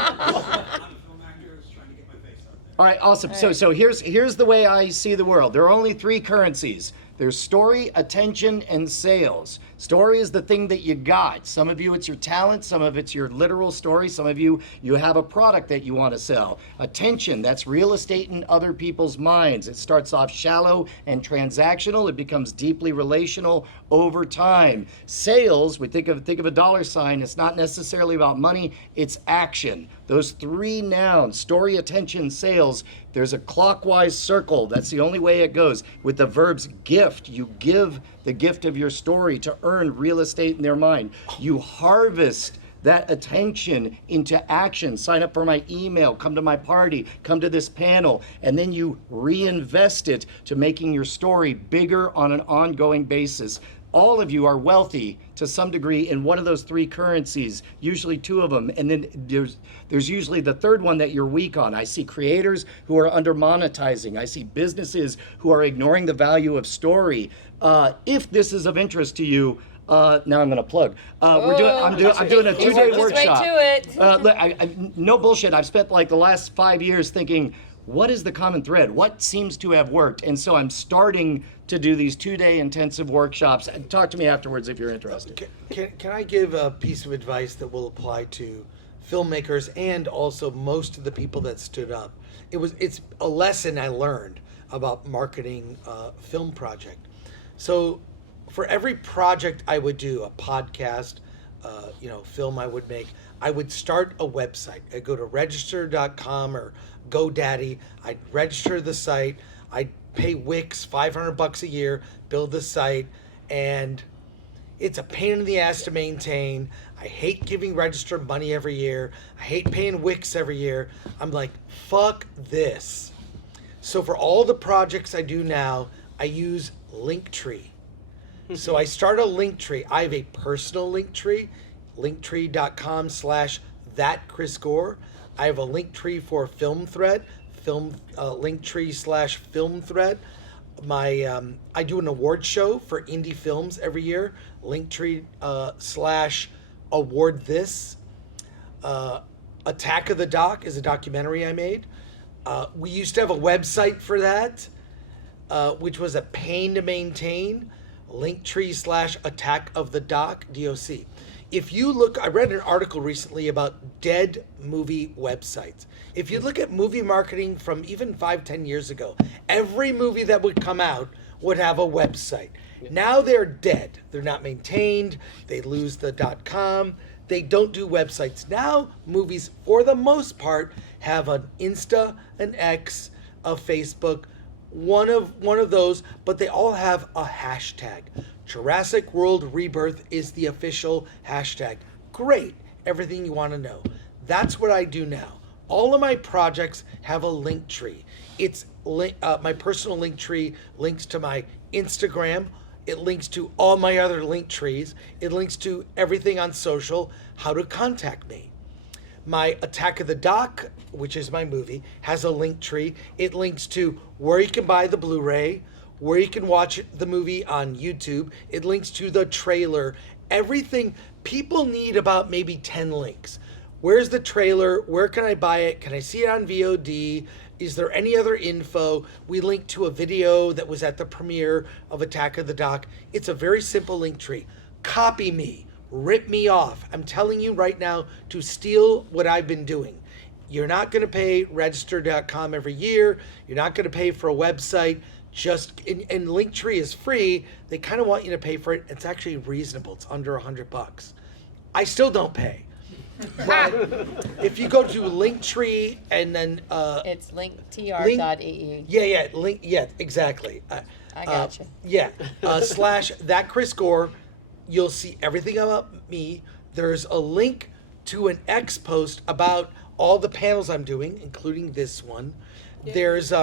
film actor trying to get my face out there. All right, awesome. So here's the way I see the world. There are only 3 currencies. There's story, attention, and sales. Story is the thing that you got. Some of you, it's your talent. Some of it's your literal story. Some of you have a product that you want to sell. Attention, that's real estate in other people's minds. It starts off shallow and transactional. It becomes deeply relational over time. Sales, we think of a dollar sign. It's not necessarily about money. It's action. Those 3 nouns, story, attention, sales, there's a clockwise circle. That's the only way it goes. With the verbs gift, you give the gift of your story to earn real estate in their mind. You harvest that attention into action. Sign up for my email, come to my party, come to this panel, and then you reinvest it to making your story bigger on an ongoing basis. All of you are wealthy to some degree in one of those 3 currencies, usually 2 of them, and then there's usually the 3rd one that you're weak on. I see creators who are under monetizing. I see businesses who are ignoring the value of story. If this is of interest to you, now I'm going to plug. I'm doing a 2-day workshop. Right to it. No bullshit. I've spent like the last 5 years thinking, what is the common thread? What seems to have worked? And so I'm starting to do these 2-day intensive workshops. Talk to me afterwards if you're interested. Can I give a piece of advice that will apply to filmmakers and also most of the people that stood up? It's a lesson I learned about marketing a film project. So for every project I would do, a podcast, film I would make, I would start a website. I'd go to register.com or GoDaddy. I'd register the site. I'd pay Wix $500 a year, build the site, and it's a pain in the ass to maintain. I hate giving Register money every year. I hate paying Wix every year. I'm like, fuck this. So for all the projects I do now, I use Linktree. So I start a Linktree. I have a personal Linktree, linktree.com/thatchrisgore. I have a Linktree for Film Thread, Linktree/Film Thread. I do an award show for indie films every year, Linktree/award this. Attack of the Doc is a documentary I made. We used to have a website for that, which was a pain to maintain. Linktree/Attack of the Doc, DOC. If you look, I read an article recently about dead movie websites. If you look at movie marketing from even 5-10 years ago, every movie that would come out would have a website. Now they're dead. They're not maintained. They lose the .com. They don't do websites. Now movies, for the most part, have an Insta, an X, a Facebook, one of those, but they all have a hashtag. Jurassic World Rebirth is the official hashtag. Great. Everything you want to know. That's what I do now. All of my projects have a link tree. It's my personal link tree links to my Instagram. It links to all my other link trees. It links to everything on social, how to contact me. My Attack of the Doc, which is my movie, has a link tree. It links to where you can buy the Blu-ray, where you can watch the movie on YouTube. It links to the trailer. Everything. People need about maybe 10 links. Where's the trailer? Where can I buy it? Can I see it on VOD? Is there any other info? We link to a video that was at the premiere of Attack of the Doc. It's a very simple link tree. Copy me. Rip me off. I'm telling you right now to steal what I've been doing. You're not going to pay register.com every year. You're not going to pay for a website. And Linktree is free. They kind of want you to pay for it. It's actually reasonable. It's under $100. I still don't pay. But if you go to Linktree and then it's linktr.ee. Yeah, exactly. I gotcha. / that Chris Gore, you'll see everything about me. There's a link to an X post about all the panels I'm doing, including this one. There's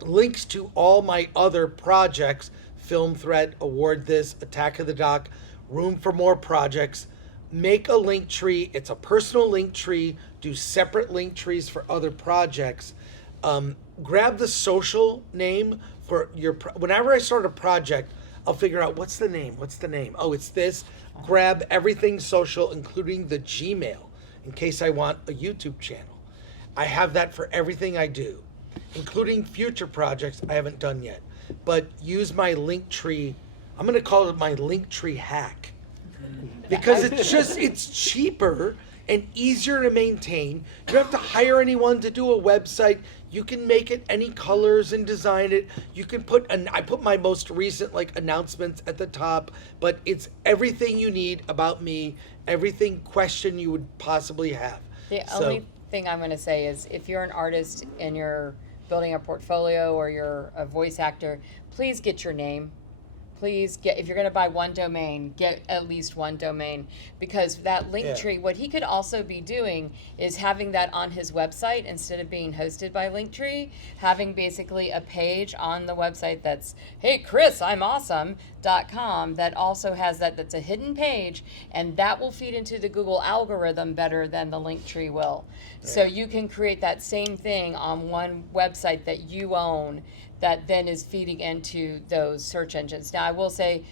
links to all my other projects: Film Threat, Award This, Attack of the Doc, Room for More projects. Make a link tree. It's a personal link tree. Do separate link trees for other projects. Grab the social name for your. Whenever I start a project, I'll figure out what's the name. Oh, it's this. Grab everything social, including the Gmail, in case I want a YouTube channel. I have that for everything I do, including future projects I haven't done yet. But use my link tree. I'm going to call it my link tree hack. Because it's cheaper and easier to maintain. You don't have to hire anyone to do a website. You can make it any colors and design it. You can I put my most recent announcements at the top, but it's everything you need about me, everything question you would possibly have. The only thing I'm going to say is if you're an artist and you're building a portfolio or you're a voice actor, please get your name. Please if you're going to buy one domain, get at least one domain, because that link tree, what he could also be doing is having that on his website instead of being hosted by Linktree, having basically a page on the website that's, hey, Chris, I'm awesome.com, that also has that's a hidden page, and that will feed into the Google algorithm better than the Linktree will. Right. So you can create that same thing on one website that you own, that then is feeding into those search engines. Now, I will say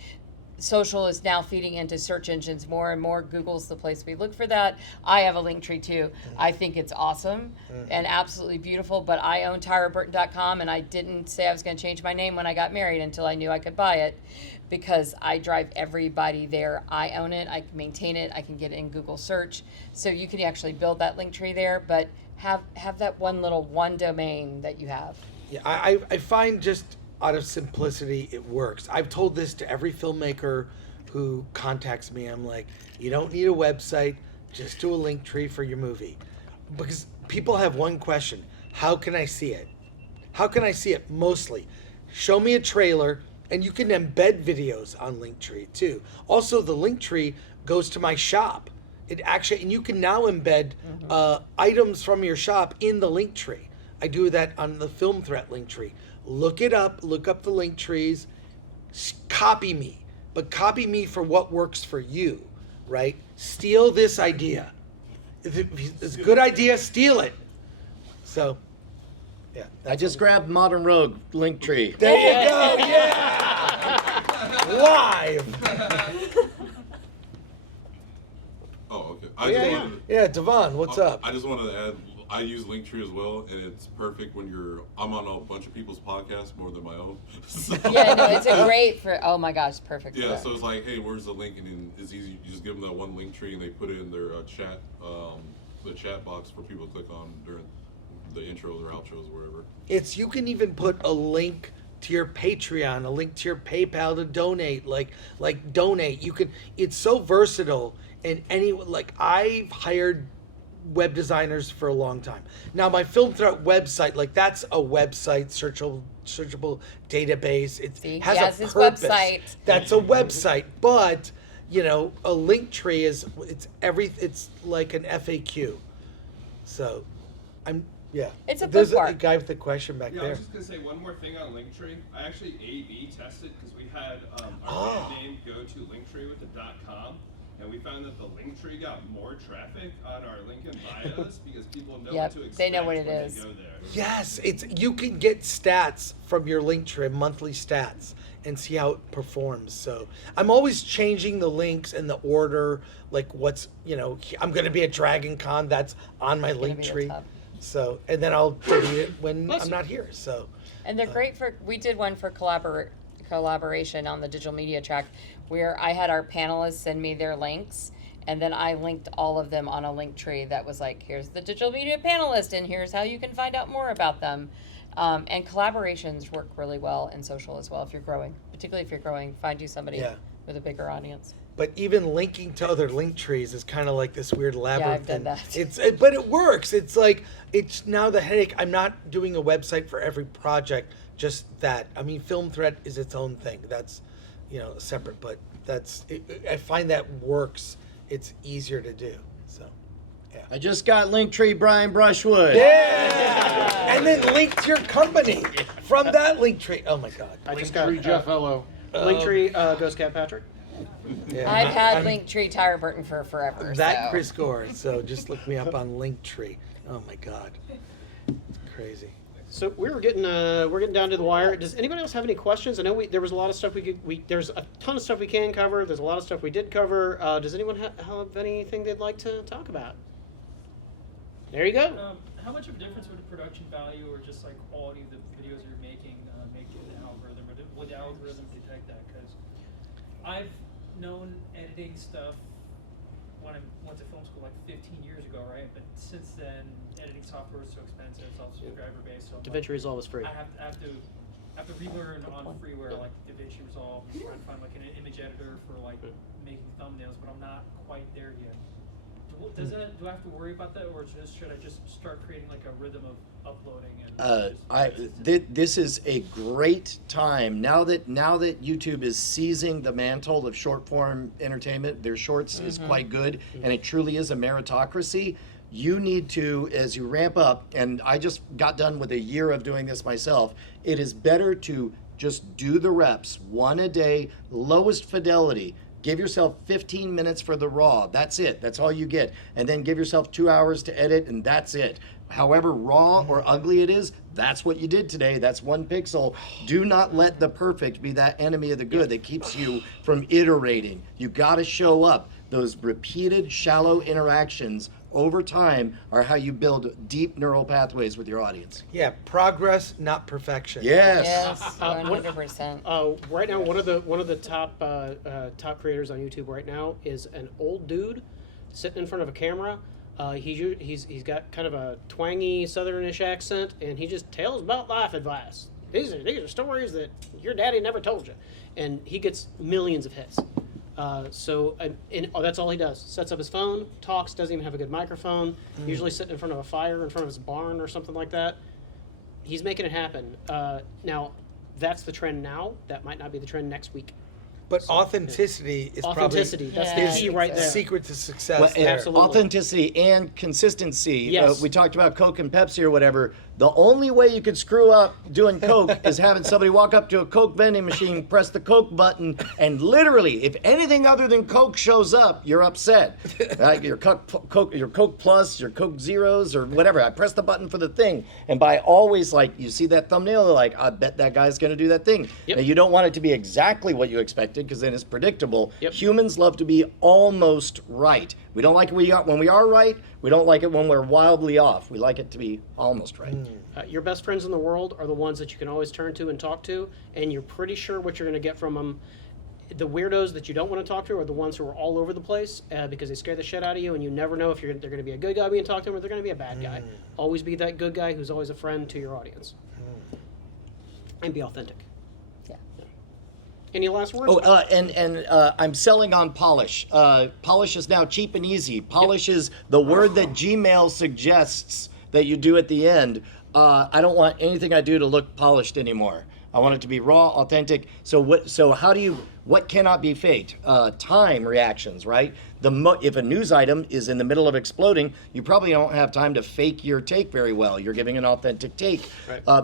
social is now feeding into search engines more and more. Google's the place we look for that. I have a link tree too. I think it's awesome and absolutely beautiful, but I own TyraBurton.com, and I didn't say I was going to change my name when I got married until I knew I could buy it, because I drive everybody there. I own it, I can maintain it, I can get it in Google search. So you can actually build that link tree there, but have that one domain that you have. Yeah, I find just out of simplicity, it works. I've told this to every filmmaker who contacts me. I'm like, you don't need a website, just do a link tree for your movie. Because people have one question: how can I see it? How can I see it? Mostly, show me a trailer, and you can embed videos on Linktree too. Also, the Linktree goes to my shop. It actually, and you can now embed items from your shop in the Linktree. I do that on the Film Threat link tree. Look it up, look up the link trees, copy me, but copy me for what works for you, right? Steal this idea. If it's a good idea, steal it. So, yeah. I just grabbed Modern Rogue link tree. There you go, yeah! Live! Oh, okay. Yeah, Devon, what's up? I just wanted to add, I use Linktree as well, and it's perfect when I'm on a bunch of people's podcasts more than my own. So, Yeah, no, it's a great for. Oh my gosh, perfect. yeah, so it's like, hey, where's the link? And then it's easy. You just give them that one Linktree, and they put it in their chat, the chat box for people to click on during the intros or outros, or wherever. You can even put a link to your Patreon, a link to your PayPal to donate, like donate. You can. It's so versatile, and I've hired web designers for a long time. Now my Film Threat website, that's a website, searchable database. It has a his purpose. website. That's a website, but a link tree it's like an FAQ. So, It's a There's a bookmark. guy with a question back Yeah, I there. was just gonna say one more thing on Linktree. I actually A/B tested because we had our band name go to Linktree with the .com, and we found that the Linktree got more traffic on our link in bios because people know what to expect they know what it when is. they go there. Yes, you can get stats from your Linktree, monthly stats, and see how it performs. So I'm always changing the links and the order. I'm going to be at DragonCon. That's on my gonna be the Linktree. top. So, and then I'll delete it when I'm not here. So, And they're great for. We did one for collaboration on the digital media track, where I had our panelists send me their links, and then I linked all of them on a link tree that was like, here's the digital media panelist, and here's how you can find out more about them. And collaborations work really well in social as well if you're growing. Particularly if you're growing, find you somebody with a bigger audience. but even linking to other link trees is kind of like this weird labyrinth. I've done that. But it works. It's now the headache. I'm not doing a website for every project. Just that. I mean, Film Threat is its own thing. That's, separate. But I find that works. It's easier to do. So, yeah. I just got Linktree Brian Brushwood. Yeah. And then link to your company from that link tree. Oh my God. I just got Linktree Jeff Ello. Linktree Ghostcat Patrick. Yeah. I've had Linktree Tyra Burton for forever. That so. Chris Gore. So just look me up on Linktree. Oh my God. It's crazy. So we're getting down to the wire. Does anybody else have any questions? I know there was a lot of stuff there's a ton of stuff we can cover. There's a lot of stuff we did cover. Does anyone have anything they'd like to talk about? There you go. How much of a difference would the production value or just quality of the videos you're making make to the algorithm? Or would the algorithm detect that? Because I've known editing stuff when I went to film school 15 years ago, right? But since then, editing software is so expensive. It's all subscriber based. So DaVinci Resolve is free. I have to relearn on freeware DaVinci Resolve, and try and find an image editor for making thumbnails. But I'm not quite there yet. Do I have to worry about that, or should I just start creating a rhythm of uploading? This is a great time now that YouTube is seizing the mantle of short form entertainment. Their shorts is quite good, and it truly is a meritocracy. You need to, as you ramp up, and I just got done with a year of doing this myself. It is better to just do the reps, one a day, lowest fidelity. Give yourself 15 minutes for the raw. That's it. That's all you get. And then give yourself 2 hours to edit, and that's it. However raw or ugly it is, that's what you did today. That's 1 pixel. Do not let the perfect be that enemy of the good that keeps you from iterating. You got to show up. Those repeated, shallow interactions over time are how you build deep neural pathways with your audience. Yeah, progress, not perfection. Yes. 100%. Right now, one of the top creators on YouTube right now is an old dude sitting in front of a camera. He's got kind of a twangy southernish accent, and he just tells about life advice. These are stories that your daddy never told you, and he gets millions of hits. That's all he does. Sets up his phone, talks, doesn't even have a good microphone, usually sitting in front of a fire in front of his barn or something like that. He's making it happen. Now, that's the trend now. That might not be the trend next week. But authenticity is authenticity. That's the key right there. Secret to success. Well, there. Absolutely. Authenticity and consistency. Yes. We talked about Coke and Pepsi or whatever. The only way you could screw up doing Coke is having somebody walk up to a Coke vending machine, press the Coke button, and literally, if anything other than Coke shows up, you're upset. Your Coke Plus, your Coke Zeros, or whatever. I press the button for the thing, and by always you see that thumbnail, I bet that guy's going to do that thing. Yep. Now, you don't want it to be exactly what you expect unexpected because then it's predictable. Humans love to be almost right. We don't like it when we are right. We don't like it when we're wildly off. We like it to be almost right. Your best friends in the world are the ones that you can always turn to and talk to, and you're pretty sure what you're going to get from them. The weirdos that you don't want to talk to are the ones who are all over the place because they scare the shit out of you, and you never know if they're going to be a good guy being talked to or they're going to be a bad guy. Always be that good guy who's always a friend to your audience. And be authentic. Yeah. Any last words? I'm selling on polish. Polish is now cheap and easy. Polish is the word that Gmail suggests that you do at the end. I don't want anything I do to look polished anymore. I want it to be raw, authentic. So what cannot be faked? Time reactions, right? If a news item is in the middle of exploding, you probably don't have time to fake your take very well. You're giving an authentic take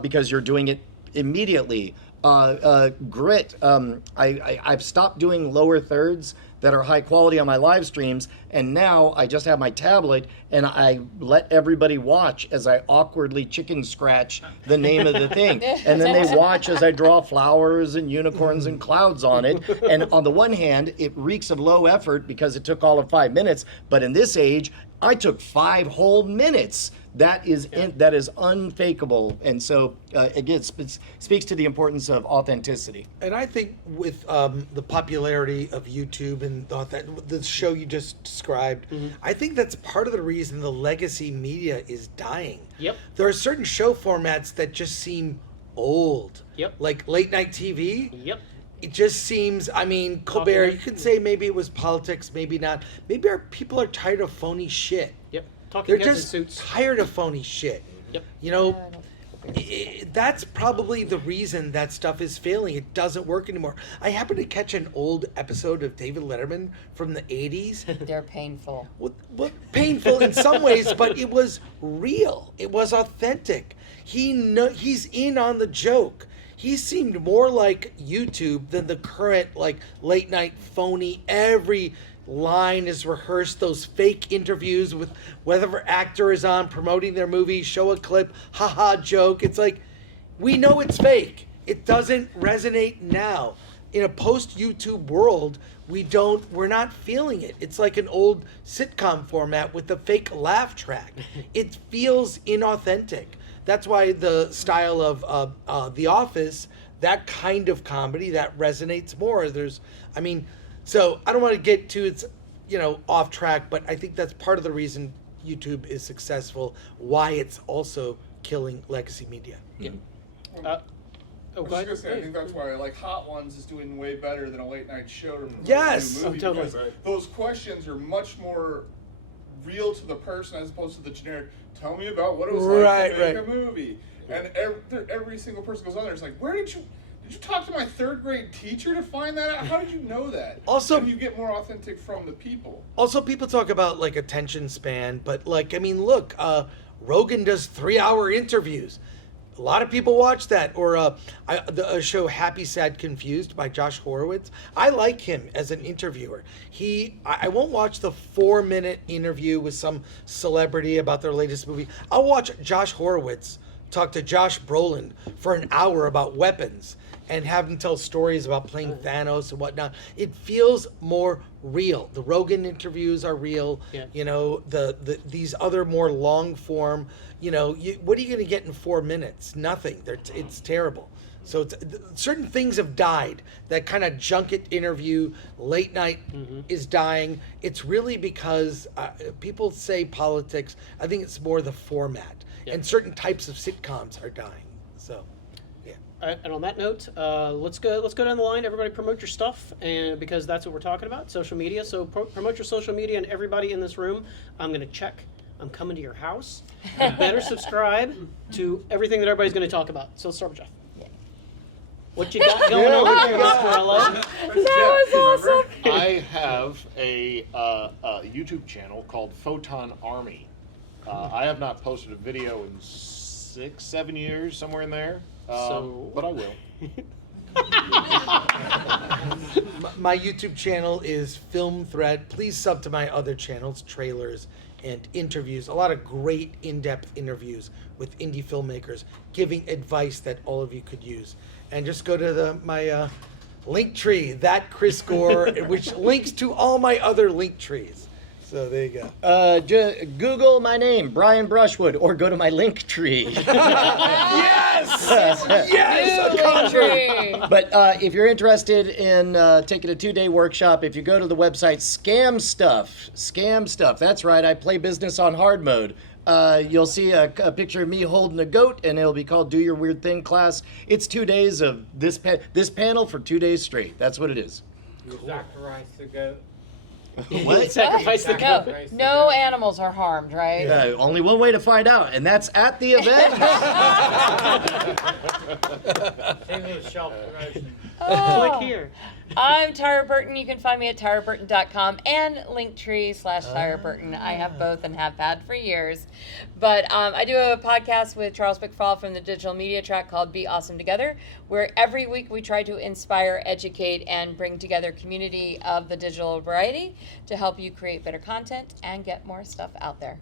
because you're doing it immediately. Grit. I've stopped doing lower thirds that are high quality on my live streams, and now I just have my tablet and I let everybody watch as I awkwardly chicken scratch the name of the thing, and then they watch as I draw flowers and unicorns and clouds on it. And on the one hand, it reeks of low effort because it took all of 5 minutes, but in this age, I took 5 whole minutes. That is unfakeable, and so again, speaks to the importance of authenticity. And I think with the popularity of YouTube and the show you just described, I think that's part of the reason the legacy media is dying. There are certain show formats that just seem old. Like late night TV. It just seems, I mean, Colbert, you could say maybe it was politics, maybe not. Maybe people are tired of phony shit. They're just tired of phony shit. You know, that's probably the reason that stuff is failing. It doesn't work anymore. I happened to catch an old episode of David Letterman from the 80s. They're painful. Well, painful in some ways, but it was real. It was authentic. He's in on the joke. He seemed more like YouTube than the current late night phony. Every line is rehearsed, those fake interviews with whatever actor is on promoting their movie, show a clip, haha joke. It's like, we know it's fake. It doesn't resonate now. In a post-YouTube world, we're not feeling it. It's like an old sitcom format with a fake laugh track. It feels inauthentic. That's why the style of The Office, that kind of comedy, that resonates more. So I don't want to get too off track, but I think that's part of the reason YouTube is successful, why it's also killing legacy media. I was just gonna say, I think that's why Hot Ones is doing way better than a late night show to promote Yes! a new movie, because those questions are much more real to the person as opposed to the generic, tell me about what it was like to make a movie. And every single person goes on there, it's like, did you talk to my 3rd grade teacher to find that out? How did you know that? Also, you get more authentic from the people. Also, people talk about attention span, but look, Rogan does 3-hour interviews. A lot of people watch that. Or a show Happy, Sad, Confused by Josh Horowitz. I like him as an interviewer. I won't watch the 4-minute interview with some celebrity about their latest movie. I'll watch Josh Horowitz talk to Josh Brolin for an hour about weapons and have him tell stories about playing Thanos and whatnot. It feels more real. The Rogan interviews are real. You know, these other more long form, what are you going to get in 4 minutes? Nothing. It's terrible. So certain things have died. That kind of junket interview, late night is dying. It's really because people say politics. I think it's more the format. And certain types of sitcoms are dying. So, yeah. And on that note, let's go down the line. Everybody promote your stuff, and because that's what we're talking about, social media. So promote your social media, and everybody in this room, I'm going to check. I'm coming to your house. You better subscribe to everything that everybody's going to talk about. So let's start with Jeff. What you got going on here, Mr. Ello? That was awesome. I have a YouTube channel called Photon Army. I have not posted a video in 6-7 years, somewhere in there. But I will. My YouTube channel is Film Thread. Please sub to my other channels, trailers and interviews. A lot of great in-depth interviews with indie filmmakers, giving advice that all of you could use. And just go to my Linktree, that Chris Gore, which links to all my other link trees. So there you go. Google my name, Brian Brushwood, or go to my link tree. Yes! Yes! A convert. But if you're interested in taking a 2-day workshop, if you go to the website Scam Stuff, that's right, I play business on hard mode. You'll see a picture of me holding a goat, and it'll be called Do Your Weird Thing class. It's 2 days of this panel for 2 days straight. That's what it is. You sacrifice the goat. What? Sacrifice the goat. No animals are harmed, right? Yeah, only one way to find out, and that's at the event. Shameless shelf promotion. Click here. I'm Tyra Burton. You can find me at tyraburton.com and Linktree/Tyra Burton. I have both and have had for years. But I do a podcast with Charles McFall from the digital media track called Be Awesome Together, where every week we try to inspire, educate, and bring together community of the digital variety to help you create better content and get more stuff out there.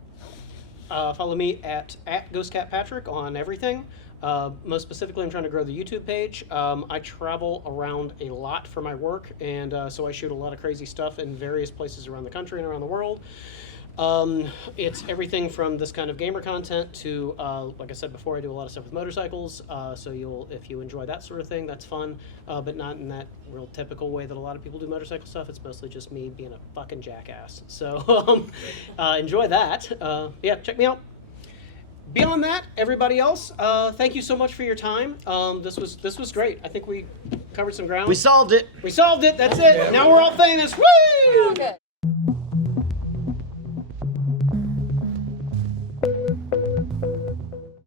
Follow me at Ghostcat Patrick on everything. Most specifically, I'm trying to grow the YouTube page. I travel around a lot for my work, and so I shoot a lot of crazy stuff in various places around the country and around the world. It's everything from this kind of gamer content to, like I said before, I do a lot of stuff with motorcycles. So if you enjoy that sort of thing, that's fun, but not in that real typical way that a lot of people do motorcycle stuff. It's mostly just me being a fucking jackass. So enjoy that. Yeah, check me out. Beyond that, everybody else, thank you so much for your time. This was great. I think we covered some ground. We solved it. We solved it. That's it. Now we're all famous. Woo! Good.